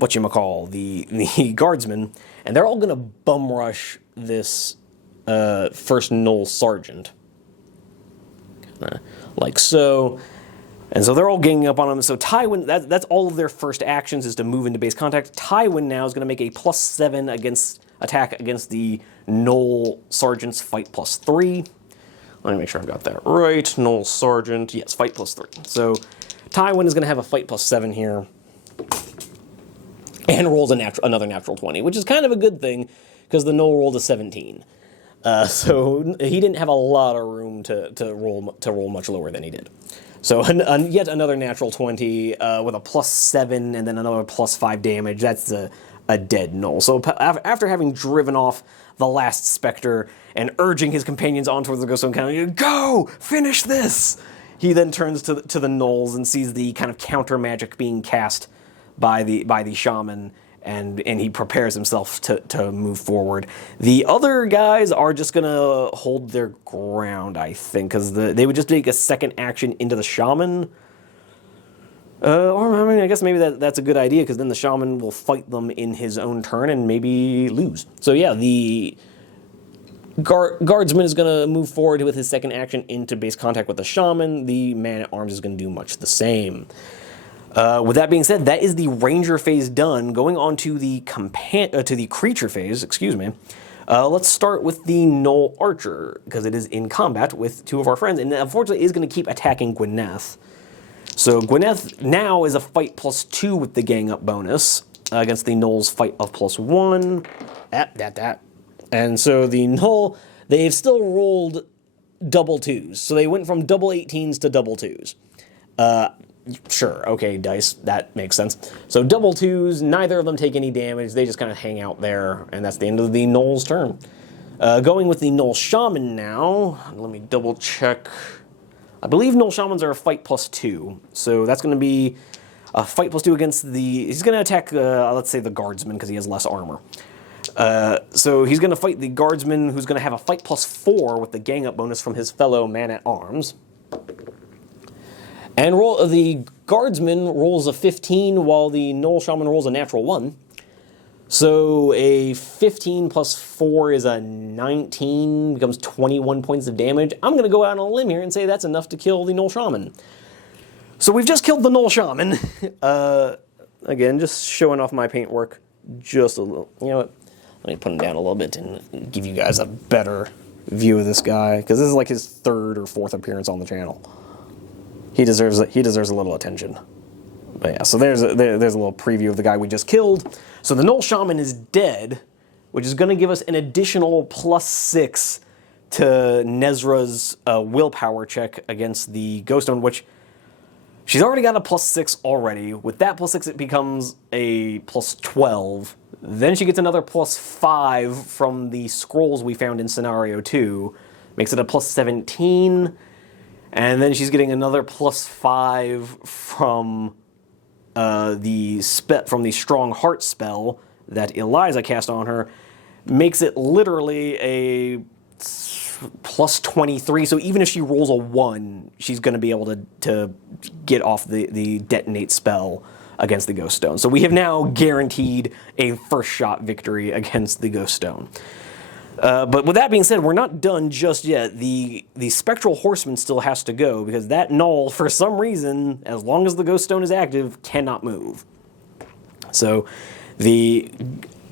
guardsmen, and they're all going to bum rush this first Knoll sergeant. Like so. And so they're all ganging up on him. So Tywin, that's all of their first actions, is to move into base contact. Tywin now is going to make a +7 against attack against the Knoll sergeant's fight +3. Let me make sure I've got that right. Knoll sergeant, yes, fight +3. So Tywin is going to have a fight +7 here, and rolls another natural 20, which is kind of a good thing because the Knoll rolled a 17. So he didn't have a lot of room to roll much lower than he did. So yet another natural 20 with a +7 and then another +5 damage. That's a dead Knoll. So after having driven off the last Spectre and urging his companions on towards the Ghost Stone County, go! Finish this! He then turns to the Knolls and sees the kind of counter magic being cast by the shaman, and he prepares himself to move forward. The other guys are just gonna hold their ground, I think, because they would just take a second action into the shaman. Or, I mean, I guess maybe that's a good idea, because then the shaman will fight them in his own turn and maybe lose. So yeah, the guardsman is going to move forward with his second action into base contact with the shaman. The man-at-arms is going to do much the same. With that being said, that is the ranger phase done. Going on to the creature phase, excuse me. Let's start with the Knoll archer, because it is in combat with 2 of our friends, and unfortunately is going to keep attacking Gwyneth. So Gwyneth now is a fight +2 with the gang up bonus against the Knoll's fight of +1. And so the Knoll, they've still rolled double 2s. So they went from double 18s to double 2s. Sure, okay, dice, that makes sense. So double 2s, neither of them take any damage. They just kind of hang out there, and that's the end of the Knoll's turn. Going with the Knoll shaman now. Let me double check. I believe Knoll shamans are a fight +2, so that's going to be a fight +2 against the... He's going to attack, let's say, the guardsman, because he has less armor. So he's going to fight the guardsman, who's going to have a fight +4 with the gang-up bonus from his fellow man-at-arms. And the guardsman rolls a 15, while the Knoll shaman rolls a natural 1. So a 15 +4 is a 19, becomes 21 points of damage. I'm going to go out on a limb here and say that's enough to kill the Knoll shaman. So we've just killed the Knoll shaman. Again, just showing off my paintwork just a little. You know what? Let me put him down a little bit and give you guys a better view of this guy, because this is like his 3rd or 4th appearance on the channel. He deserves a little attention. But yeah, so there's a little preview of the guy we just killed. So the Knoll shaman is dead, which is going to give us an additional +6 to Nesra's willpower check against the Ghost Stone, which she's already got a +6 already. With that +6, it becomes a +12. Then she gets another +5 from the scrolls we found in Scenario 2. Makes it a +17. And then she's getting another +5 from the Strong Heart spell that Eliza cast on her. Makes it literally a +23. So even if she rolls a 1, she's going to be able to get off the detonate spell against the Ghost Stone. So we have now guaranteed a first shot victory against the Ghost Stone. But with that being said, we're not done just yet. The Spectral Horseman still has to go, because that Knoll, for some reason, as long as the Ghost Stone is active, cannot move. So the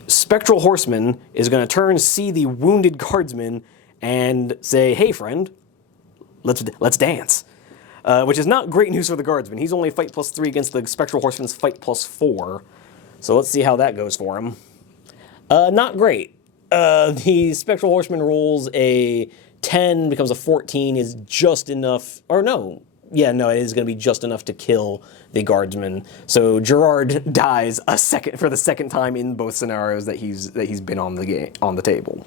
Spectral Horseman is going to turn, see the wounded guardsman, and say, hey friend, let's dance. Which is not great news for the guardsman. He's only fight +3 against the Spectral Horseman's fight +4. So let's see how that goes for him. Not great. The Spectral Horseman rolls a 10, becomes a 14, is just enough, or no, yeah, no, it is going to be just enough to kill the guardsman. So Gerard dies for the second time in both scenarios that he's been on the table.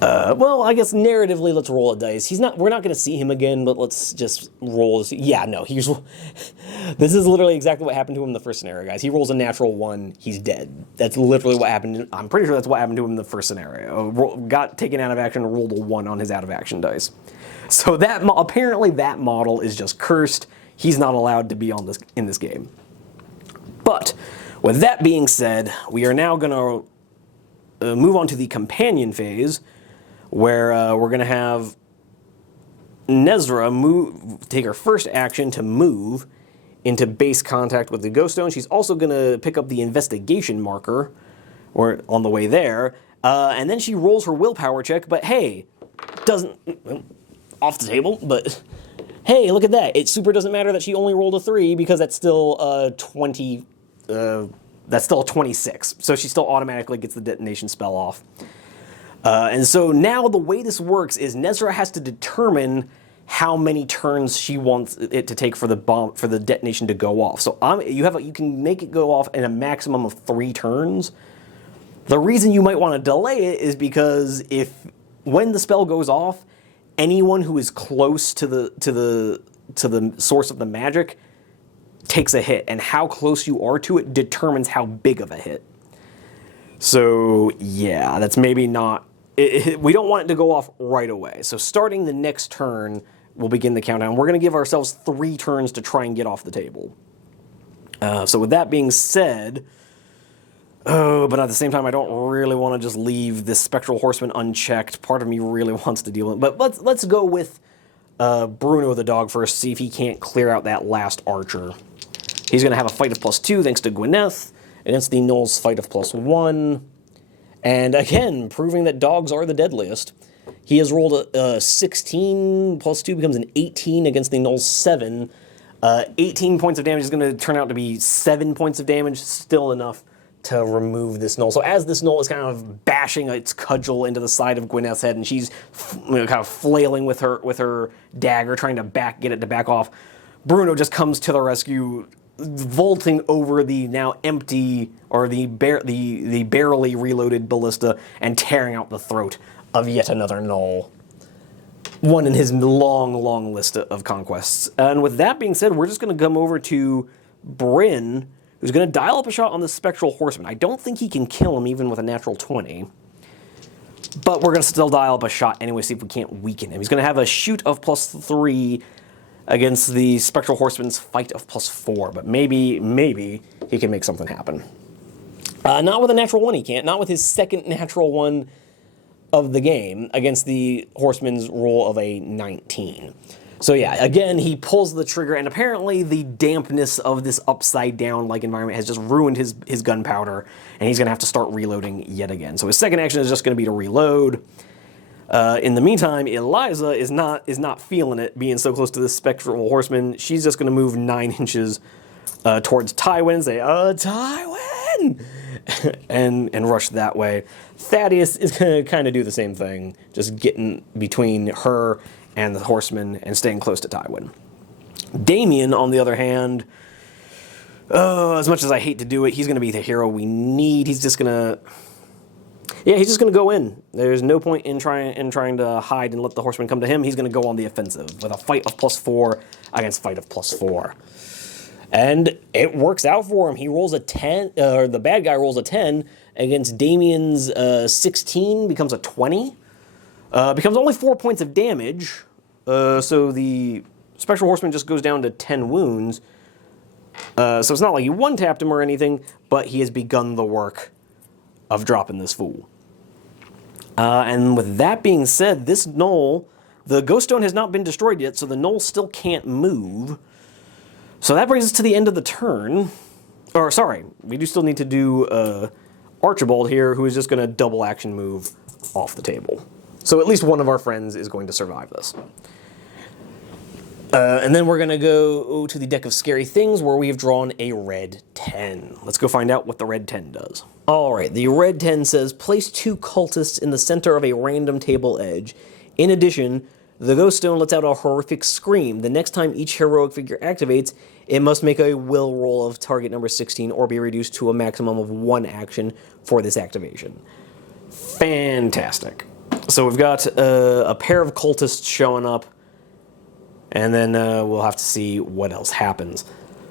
Well, I guess narratively, let's roll a dice. We're not going to see him again, but let's just roll. Yeah, no, this is literally exactly what happened to him in the first scenario, guys. He rolls a natural 1, he's dead. That's literally what happened. I'm pretty sure that's what happened to him in the first scenario. Got taken out of action and rolled a 1 on his out of action dice. So apparently that model is just cursed. He's not allowed to be in this game. But with that being said, we are now going to move on to the companion phase, where we're going to have Nesra take her first action to move into base contact with the Ghost Stone. She's also going to pick up the investigation marker on the way there, and then she rolls her willpower check, but hey, off the table, but hey, look at that. It super doesn't matter that she only rolled a 3 because that's still a 20, that's still a 26, so she still automatically gets the detonation spell off. And so now the way this works is Nesra has to determine how many turns she wants it to take for the detonation to go off. So you can make it go off in a maximum of 3 turns. The reason you might want to delay it is because when the spell goes off, anyone who is close to the source of the magic takes a hit, and how close you are to it determines how big of a hit. So yeah, that's maybe not. We don't want it to go off right away. So starting the next turn, we'll begin the countdown. We're going to give ourselves 3 turns to try and get off the table. So with that being said, but at the same time, I don't really want to just leave this Spectral Horseman unchecked. Part of me really wants to deal with it. But let's go with Bruno the dog first, see if he can't clear out that last archer. He's going to have a fight of +2 thanks to Gwyneth against the Gnoll's fight of +1. And again, proving that dogs are the deadliest. He has rolled a 16 +2 becomes an 18 against the Gnoll's 7. 18 points of damage is going to turn out to be 7 points of damage, still enough to remove this Gnoll. So as this Gnoll is kind of bashing its cudgel into the side of Gwyneth's head, and she's kind of flailing with her dagger, trying to get it to back off, Bruno just comes to the rescue, vaulting over the now empty, or the barely reloaded ballista, and tearing out the throat of yet another Gnoll. One in his long list of conquests. And with that being said, we're just going to come over to Bryn, who's going to dial up a shot on the Spectral Horseman. I don't think he can kill him even with a natural 20. But we're going to still dial up a shot anyway, see if we can't weaken him. He's going to have a shoot of +3 against the Spectral Horseman's fight of +4, but maybe he can make something happen. Not with a natural 1 he can't, not with his second natural 1 of the game against the Horseman's roll of a 19. So yeah, again, he pulls the trigger, and apparently the dampness of this upside-down-like environment has just ruined his gunpowder, and he's going to have to start reloading yet again. So his second action is just going to be to reload. In the meantime, Eliza is not feeling it, being so close to this Spectral Horseman. She's just going to move 9 inches towards Tywin and say, Tywin! and rush that way. Thaddeus is going to kind of do the same thing, just getting between her and the Horseman and staying close to Tywin. Damien, on the other hand, as much as I hate to do it, he's going to be the hero we need. He's just going to... Yeah, he's just going to go in. There's no point in trying to hide and let the Horseman come to him. He's going to go on the offensive with a fight of +4 against fight of +4. And it works out for him. He rolls a 10, or the bad guy rolls a 10 against Damien's 16, becomes a 20. Becomes only 4 points of damage. So the Spectral Horseman just goes down to 10 wounds. So it's not like you one-tapped him or anything, but he has begun the work of dropping this fool. And with that being said, this Gnoll, the Ghost Stone has not been destroyed yet, so the Gnoll still can't move. So that brings us to the end of the turn. Or, sorry, we do still need to do Archibald here, who is just going to double action move off the table. So at least one of our friends is going to survive this. And then we're going to go to the deck of scary things, where we have drawn a red 10. Let's go find out what the red 10 does. Alright, the red 10 says, place 2 cultists in the center of a random table edge. In addition, The ghost stone lets out a horrific scream. The next time each heroic figure activates, it must make a will roll of target number 16 or be reduced to a maximum of 1 action for this activation. Fantastic. So we've got a pair of cultists showing up, and then we'll have to see what else happens.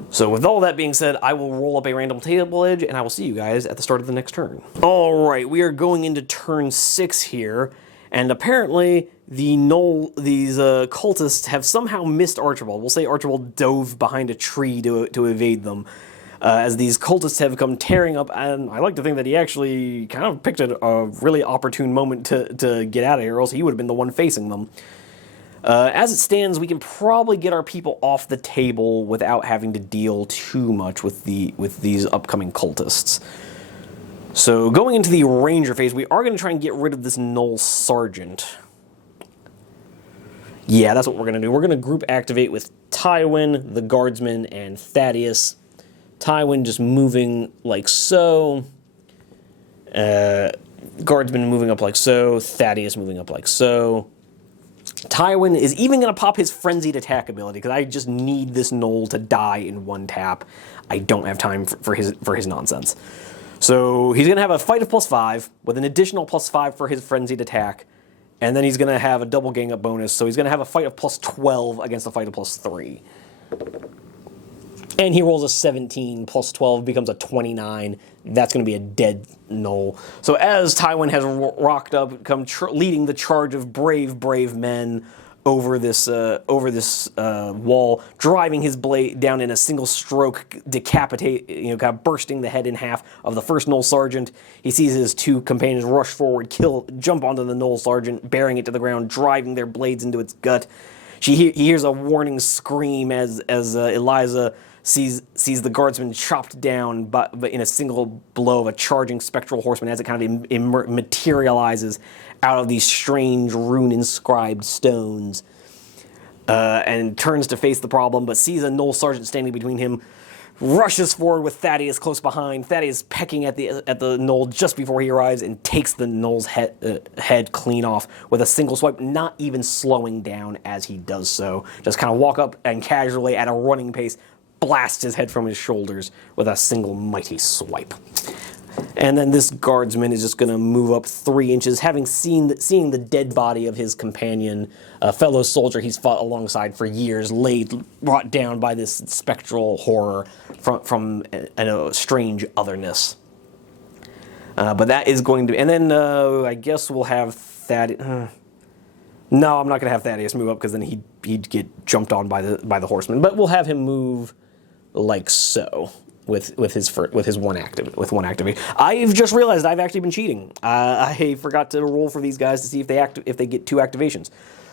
So with all that being said, I will roll up a random table edge, and I will see you guys at the start of the next turn. All right, we are going into turn 6 here, and apparently these cultists have somehow missed Archibald. We'll say Archibald dove behind a tree to evade them, as these cultists have come tearing up, and I like to think that he actually kind of picked a really opportune moment to get out of here, or else he would have been the one facing them. As it stands, we can probably get our people off the table without having to deal too much with these upcoming cultists. So going into the ranger phase, we are going to try and get rid of this Null Sergeant. Yeah, that's what we're going to do. We're going to group activate with Tywin, the Guardsman, and Thaddeus. Tywin just moving like so. Guardsman moving up like so. Thaddeus moving up like so. Tywin is even going to pop his Frenzied Attack ability, because I just need this Gnoll to die in one tap. I don't have time for his nonsense. So he's going to have a fight of +5, with an additional +5 for his Frenzied Attack, and then he's going to have a double gang up bonus, so he's going to have a fight of +12 against a fight of +3. And he rolls a 17, +12 becomes a 29. That's going to be a dead Gnoll. So as Tywin has rocked up, leading the charge of brave men over this wall, driving his blade down in a single stroke, kind of bursting the head in half of the first Gnoll Sergeant. He sees his two companions rush forward, jump onto the Gnoll Sergeant, bearing it to the ground, driving their blades into its gut. He hears a warning scream as Eliza sees the Guardsman chopped down but in a single blow of a charging spectral horseman, as it kind of materializes out of these strange rune-inscribed stones, and turns to face the problem, but sees a Gnoll Sergeant standing between him, rushes forward with Thaddeus close behind. Thaddeus pecking at the Gnoll just before he arrives, and takes the Gnoll's head clean off with a single swipe, not even slowing down as he does so. Just kind of walk up and casually, at a running pace, blast his head from his shoulders with a single mighty swipe. And then this Guardsman is just going to move up 3 inches, seeing the dead body of his companion, a fellow soldier he's fought alongside for years, brought down by this spectral horror from a strange otherness. But that is going to... And then I guess we'll have Thaddeus... No, I'm not going to have Thaddeus move up, because then he'd get jumped on by the horseman. But we'll have him move like so, with one activate. I've just realized I've actually been cheating. I forgot to roll for these guys to see if they get 2 activations.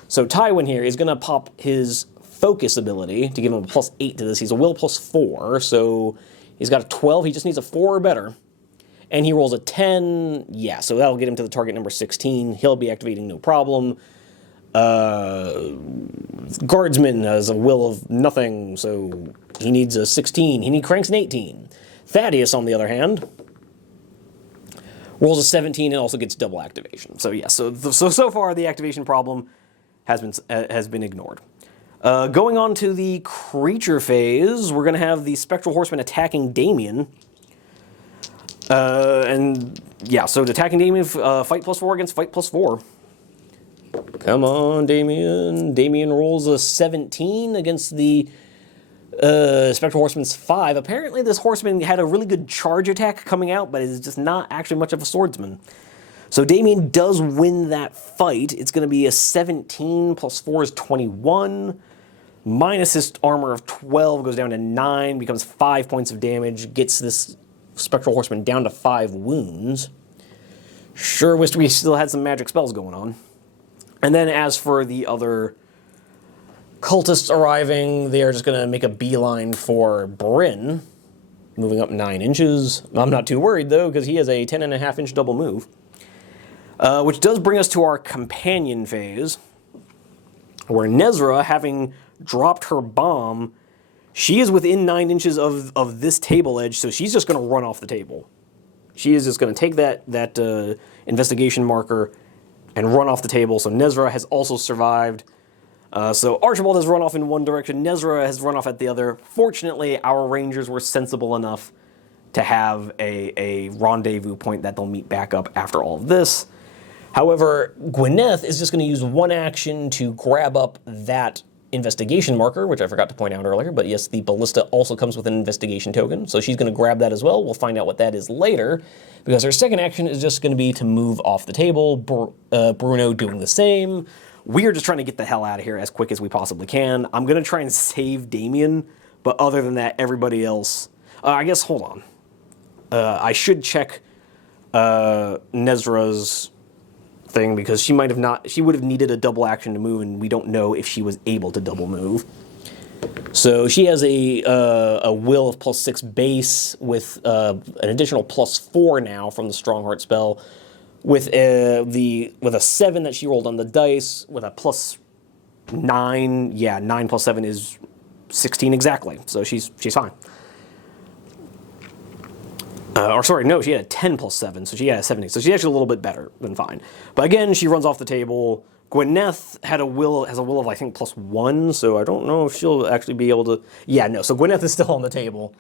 So Tywin here is going to pop his focus ability to give him a +8 to this. He's a will +4, so he's got a 12. He just needs a 4 or better. And he rolls a 10. Yeah, so that'll get him to the target number 16. He'll be activating no problem. Guardsman has a will of nothing, so he needs a 16. He cranks an 18. Thaddeus, on the other hand, rolls a 17 and also gets double activation. So yeah, so far the activation problem has been ignored. Going on to the creature phase, we're going to have the Spectral Horseman attacking Damien. And yeah, so attacking Damien, fight +4 against fight +4. Come on, Damien. Damien rolls a 17 against the Spectral Horseman's 5. Apparently this horseman had a really good charge attack coming out, but is just not actually much of a swordsman. So Damien does win that fight. It's going to be a 17 +4 is 21. Minus his armor of 12 goes down to 9, becomes 5 points of damage, gets this Spectral Horseman down to 5 wounds. Sure wished we still had some magic spells going on. And then as for the other cultists arriving, they are just going to make a beeline for Bryn, moving up 9 inches. I'm not too worried, though, because he has a 10.5-inch double move. Which does bring us to our companion phase, where Nesra, having dropped her bomb, she is within 9 inches of this table edge, so she's just going to run off the table. She is just going to take that investigation marker and run off the table. So Nesra has also survived So Archibald has run off in one direction, Nesra has run off at the other. Fortunately, our rangers were sensible enough to have a rendezvous point that they'll meet back up after all of this. However, Gwyneth is just going to use one action to grab up that investigation marker, which I forgot to point out earlier, but yes, the ballista also comes with an investigation token, so she's going to grab that as well. We'll find out what that is later, because her second action is just going to be to move off the table, Bruno doing the same. We are just trying to get the hell out of here as quick as we possibly can. I'm going to try and save Damien, but other than that, everybody else... I guess, hold on. I should check Nesra's thing, because she might have not... She would have needed a double action to move, and we don't know if she was able to double move. So she has a will of +6 base with an additional +4 now from the Strongheart spell. With a 7 that she rolled on the dice, with a +9, yeah, 9 + 7 is 16 exactly. So she's fine. Or sorry, no, she had a 10 + 7, so she had a 17. So she's actually a little bit better than fine. But again, she runs off the table. Gwyneth has a will of, I think, +1, so I don't know if she'll actually be able to... Yeah, no, so Gwyneth is still on the table.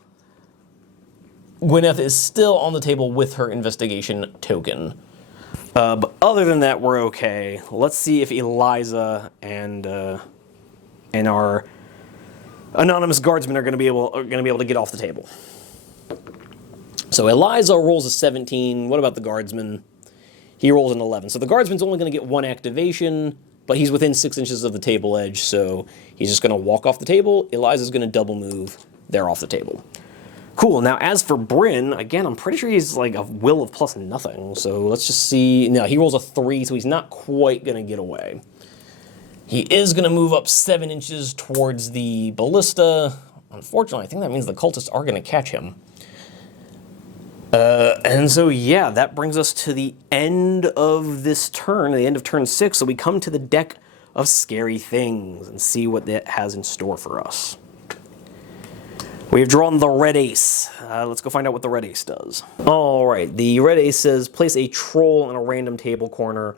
Gwyneth is still on the table with her investigation token. But other than that, we're okay. Let's see if Eliza and our anonymous guardsmen are going to be able to get off the table. So Eliza rolls a 17. What about the guardsman? He rolls an 11. So the guardsman's only going to get one activation, but he's within 6 inches of the table edge, so he's just going to walk off the table. Eliza's going to double move. They're off the table. Cool. Now, as for Bryn, again, I'm pretty sure he's like a will of +0. So let's just see. No, he rolls a 3, so he's not quite going to get away. He is going to move up 7 inches towards the ballista. Unfortunately, I think that means the cultists are going to catch him. And so, yeah, that brings us to the end of this turn, the end of turn 6. So we come to the deck of scary things and see what that has in store for us. We've drawn the red ace. Let's go find out what the red ace does. All right, the red ace says place a troll in a random table corner.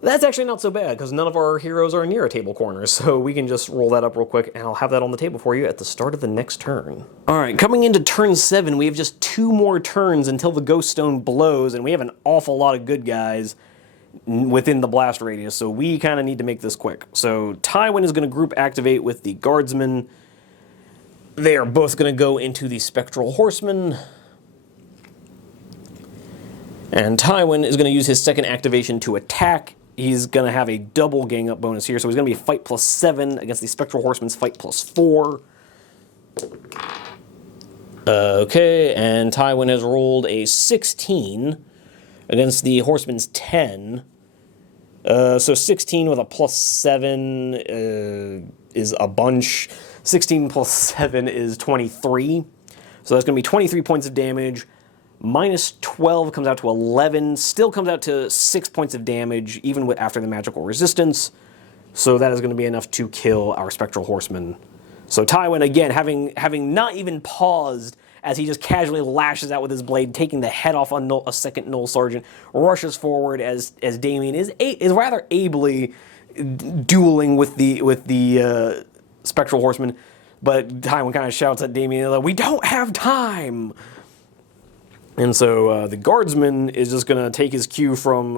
That's actually not so bad, because none of our heroes are near a table corner, so we can just roll that up real quick, and I'll have that on the table for you at the start of the next turn. All right, coming into turn 7, we have just 2 more turns until the ghost stone blows, and we have an awful lot of good guys within the blast radius, so we kind of need to make this quick. So Tywin is going to group activate with the guardsmen. They are both going to go into the spectral horseman. And Tywin is going to use his second activation to attack. He's going to have a double gang up bonus here, so he's going to be fight +7 against the spectral horseman's fight +4. Okay, and Tywin has rolled a 16 against the horseman's 10. So 16 with a +7 is a bunch. 16 + 7 is 23. So that's going to be 23 points of damage. Minus 12 comes out to 11. Still comes out to 6 points of damage, even after the magical resistance. So that is going to be enough to kill our spectral horseman. So Tywin, again, having not even paused, as he just casually lashes out with his blade, taking the head off a second Knoll Sergeant, rushes forward as Damien is rather ably dueling with the spectral horseman. But Tywin kind of shouts at Damien, like, "We don't have time!" And so the guardsman is just going to take his cue from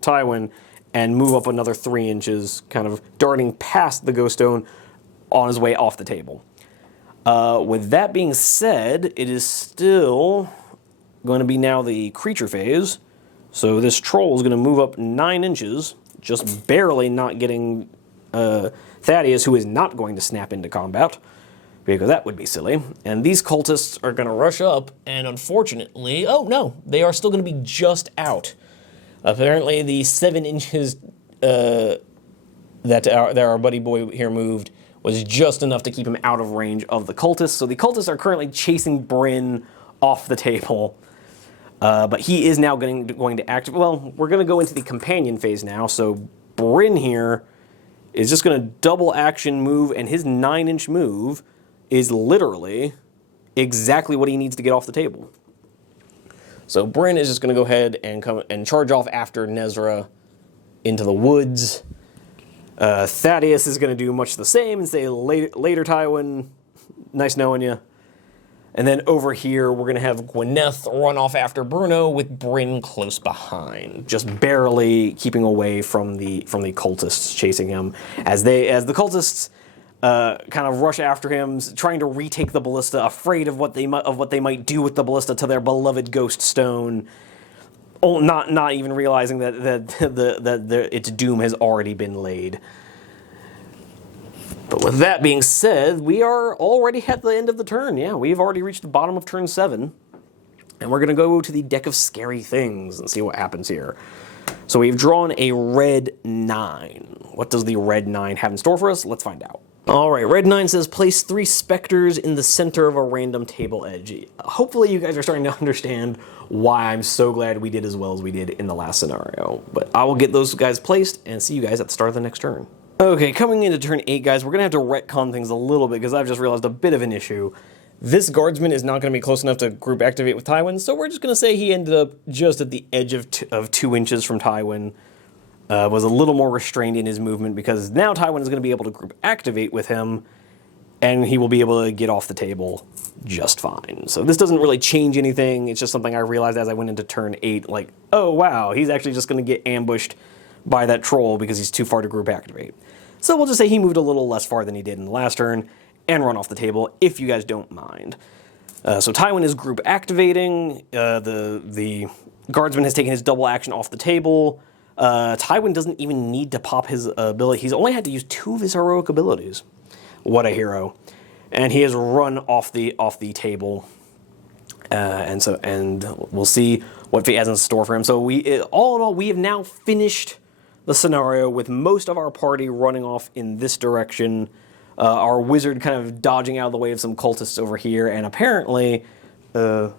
Tywin and move up another 3 inches, kind of darting past the ghost stone on his way off the table. With that being said, it is still going to be now the creature phase. So this troll is going to move up 9 inches, just barely not getting Thaddeus, who is not going to snap into combat, because that would be silly. And these cultists are going to rush up, and unfortunately... Oh, no, they are still going to be just out. Apparently, the 7 inches that our buddy boy here moved was just enough to keep him out of range of the cultists. So the cultists are currently chasing Bryn off the table. But he is now going to activate... Well, we're going to go into the companion phase now, so Bryn here is just going to double action move, and his 9-inch move is literally exactly what he needs to get off the table. So Bryn is just going to go ahead and come and charge off after Nesra into the woods. Thaddeus is going to do much the same and say, later Tywin, nice knowing you. And then over here, we're going to have Gwyneth run off after Bruno with Bryn close behind, just barely keeping away from the cultists chasing him. As the cultists kind of rush after him, trying to retake the ballista, afraid of what they might do with the ballista to their beloved ghost stone, not even realizing that its doom has already been laid. But with that being said, we are already at the end of the turn. Yeah, we've already reached the bottom of turn 7. And we're going to go to the deck of scary things and see what happens here. So we've drawn a red 9. What does the red 9 have in store for us? Let's find out. All right, red 9 says place 3 specters in the center of a random table edge. Hopefully you guys are starting to understand why I'm so glad we did as well as we did in the last scenario. But I will get those guys placed and see you guys at the start of the next turn. Okay, coming into turn 8, guys, we're going to have to retcon things a little bit because I've just realized a bit of an issue. This guardsman is not going to be close enough to group activate with Tywin, so we're just going to say he ended up just at the edge of 2 inches from Tywin. Was a little more restrained in his movement because now Tywin is going to be able to group activate with him, and he will be able to get off the table just fine. So this doesn't really change anything. It's just something I realized as I went into turn 8, like, oh wow, he's actually just going to get ambushed by that troll because he's too far to group activate. So we'll just say he moved a little less far than he did in the last turn and run off the table, if you guys don't mind. So Tywin is group activating. The guardsman has taken his double action off the table. Tywin doesn't even need to pop his ability. He's only had to use 2 of his heroic abilities. What a hero. And he has run off the table. And we'll see what fate has in store for him. So all in all, we have now finished the scenario with most of our party running off in this direction. Our wizard kind of dodging out of the way of some cultists over here, and apparently our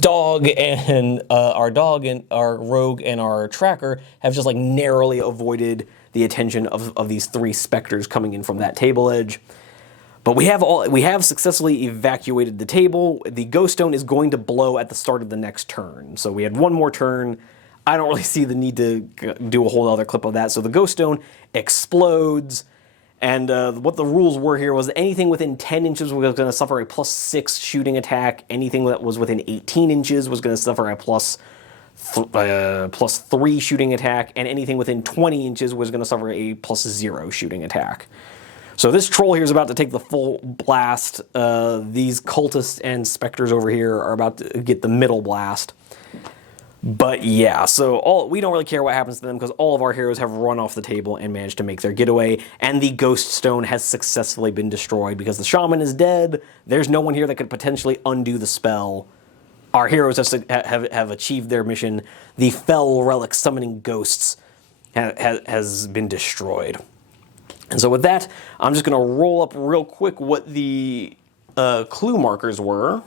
dog and our rogue and our tracker have just like narrowly avoided the attention of these 3 specters coming in from that table edge. But we have successfully evacuated the table. The ghost stone is going to blow at the start of the next turn. So we had 1 more turn. I don't really see the need to do a whole other clip of that. So the ghost stone explodes, and what the rules were here was anything within 10 inches was going to suffer a +6 shooting attack. Anything that was within 18 inches was going to suffer a +3 shooting attack, and anything within 20 inches was going to suffer a +0 shooting attack. So this troll here is about to take the full blast. These cultists and specters over here are about to get the middle blast. But yeah, so we don't really care what happens to them because all of our heroes have run off the table and managed to make their getaway, and the ghost stone has successfully been destroyed because the shaman is dead. There's no one here that could potentially undo the spell. Our heroes have achieved their mission. The fell relic summoning ghosts has been destroyed. And so with that, I'm just going to roll up real quick what the clue markers were.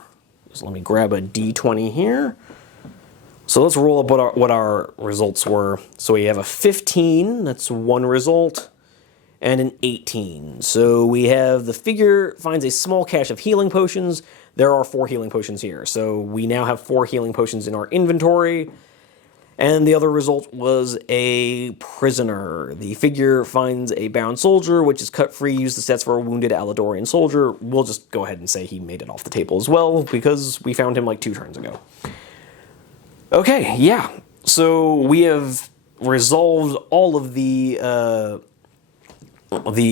So let me grab a D20 here. So let's roll up what our results were. So we have a 15, that's 1 result, and an 18. So we have the figure finds a small cache of healing potions. There are 4 healing potions here. So we now have 4 healing potions in our inventory. And the other result was a prisoner. The figure finds a bound soldier, which is cut free. Use the stats for a wounded Alladorian soldier. We'll just go ahead and say he made it off the table as well, because we found him like 2 turns ago. Okay, yeah. So we have resolved all of the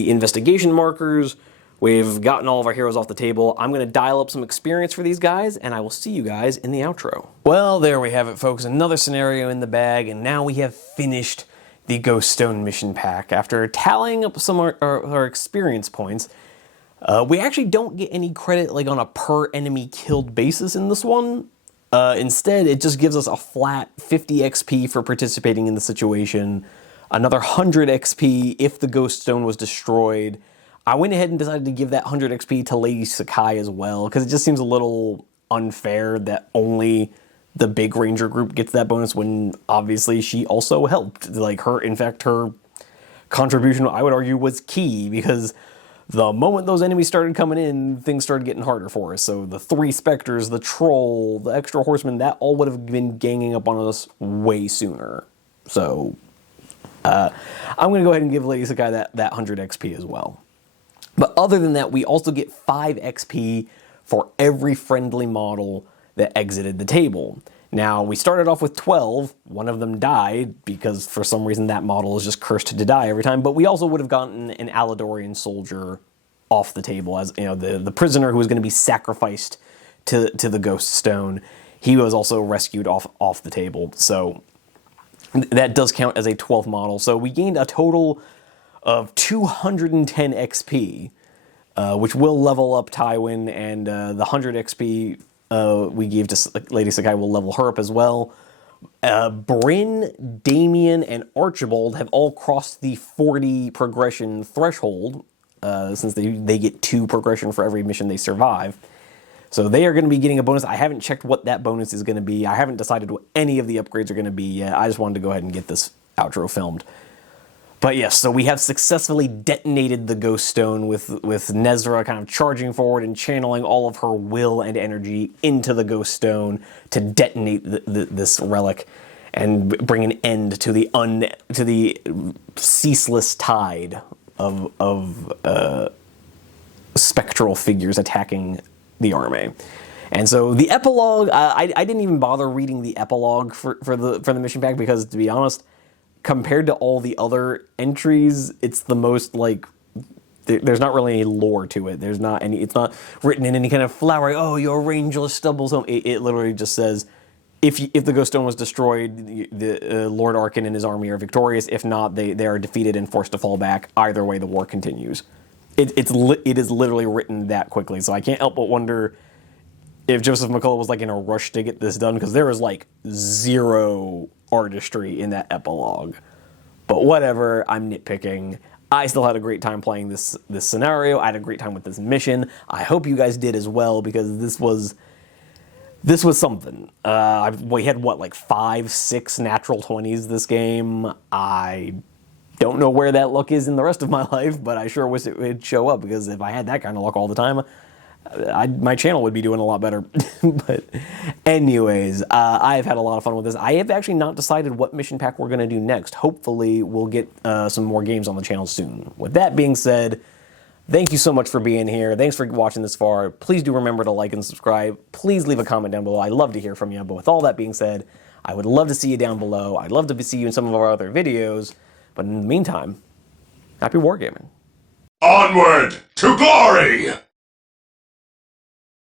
investigation markers. We've gotten all of our heroes off the table. I'm going to dial up some experience for these guys, and I will see you guys in the outro. Well, there we have it, folks. Another scenario in the bag, and now we have finished the Ghost Stone mission pack. After tallying up some of our experience points, we actually don't get any credit like on a per enemy killed basis in this one. Instead, it just gives us a flat 50 XP for participating in the situation, another 100 XP if the Ghost Stone was destroyed. I went ahead and decided to give that 100 XP to Lady Sakai as well, because it just seems a little unfair that only the big ranger group gets that bonus when obviously she also helped. Like in fact, her contribution, I would argue, was key, because the moment those enemies started coming in, things started getting harder for us. So the 3 specters, the troll, the extra horsemen, that all would have been ganging up on us way sooner. So I'm going to go ahead and give Lady Sakai that 100 XP as well. But other than that, we also get 5 XP for every friendly model that exited the table. Now, we started off with 12. One of them died because for some reason that model is just cursed to die every time. But we also would have gotten an Alladorian soldier off the table, as you know, the prisoner who was going to be sacrificed to the ghost stone. He was also rescued off the table. So that does count as a 12th model. So we gained a total of 210 XP, which will level up Tywin, and the 100 XP we gave to Lady Sakai will level her up as well. Bryn, Damien, and Archibald have all crossed the 40 progression threshold, since they get 2 progression for every mission they survive. So they are going to be getting a bonus. I haven't checked what that bonus is going to be. I haven't decided what any of the upgrades are going to be yet. I just wanted to go ahead and get this outro filmed. But yes, so we have successfully detonated the Ghost Stone with Nesra kind of charging forward and channeling all of her will and energy into the Ghost Stone to detonate this relic and bring an end to the ceaseless tide of spectral figures attacking the army. And so the epilogue, I didn't even bother reading the epilogue for the mission pack because, to be honest, compared to all the other entries, it's the most, like, there's not really any lore to it. There's not any, it's not written in any kind of flowery, oh, your ranger stumbles home. It literally just says, if the Ghost Stone was destroyed, the Lord Arkin and his army are victorious. If not, they are defeated and forced to fall back. Either way, the war continues. It is literally written that quickly, so I can't help but wonder if Joseph McCullough was like in a rush to get this done, because there was like 0 artistry in that epilogue. But whatever, I'm nitpicking. I still had a great time playing this scenario. I had a great time with this mission. I hope you guys did as well, because this was something. We had what, like 5, 6 natural 20s this game. I don't know where that luck is in the rest of my life, but I sure wish it would show up, because if I had that kind of luck all the time, my channel would be doing a lot better. But anyways, I've had a lot of fun with this. I have actually not decided what mission pack we're going to do next. Hopefully we'll get some more games on the channel soon. With that being said, thank you so much for being here. Thanks for watching this far. Please do remember to like and subscribe. Please leave a comment down below. I'd love to hear from you. But with all that being said, I would love to see you down below. I'd love to see you in some of our other videos. But in the meantime, happy wargaming. Onward to glory!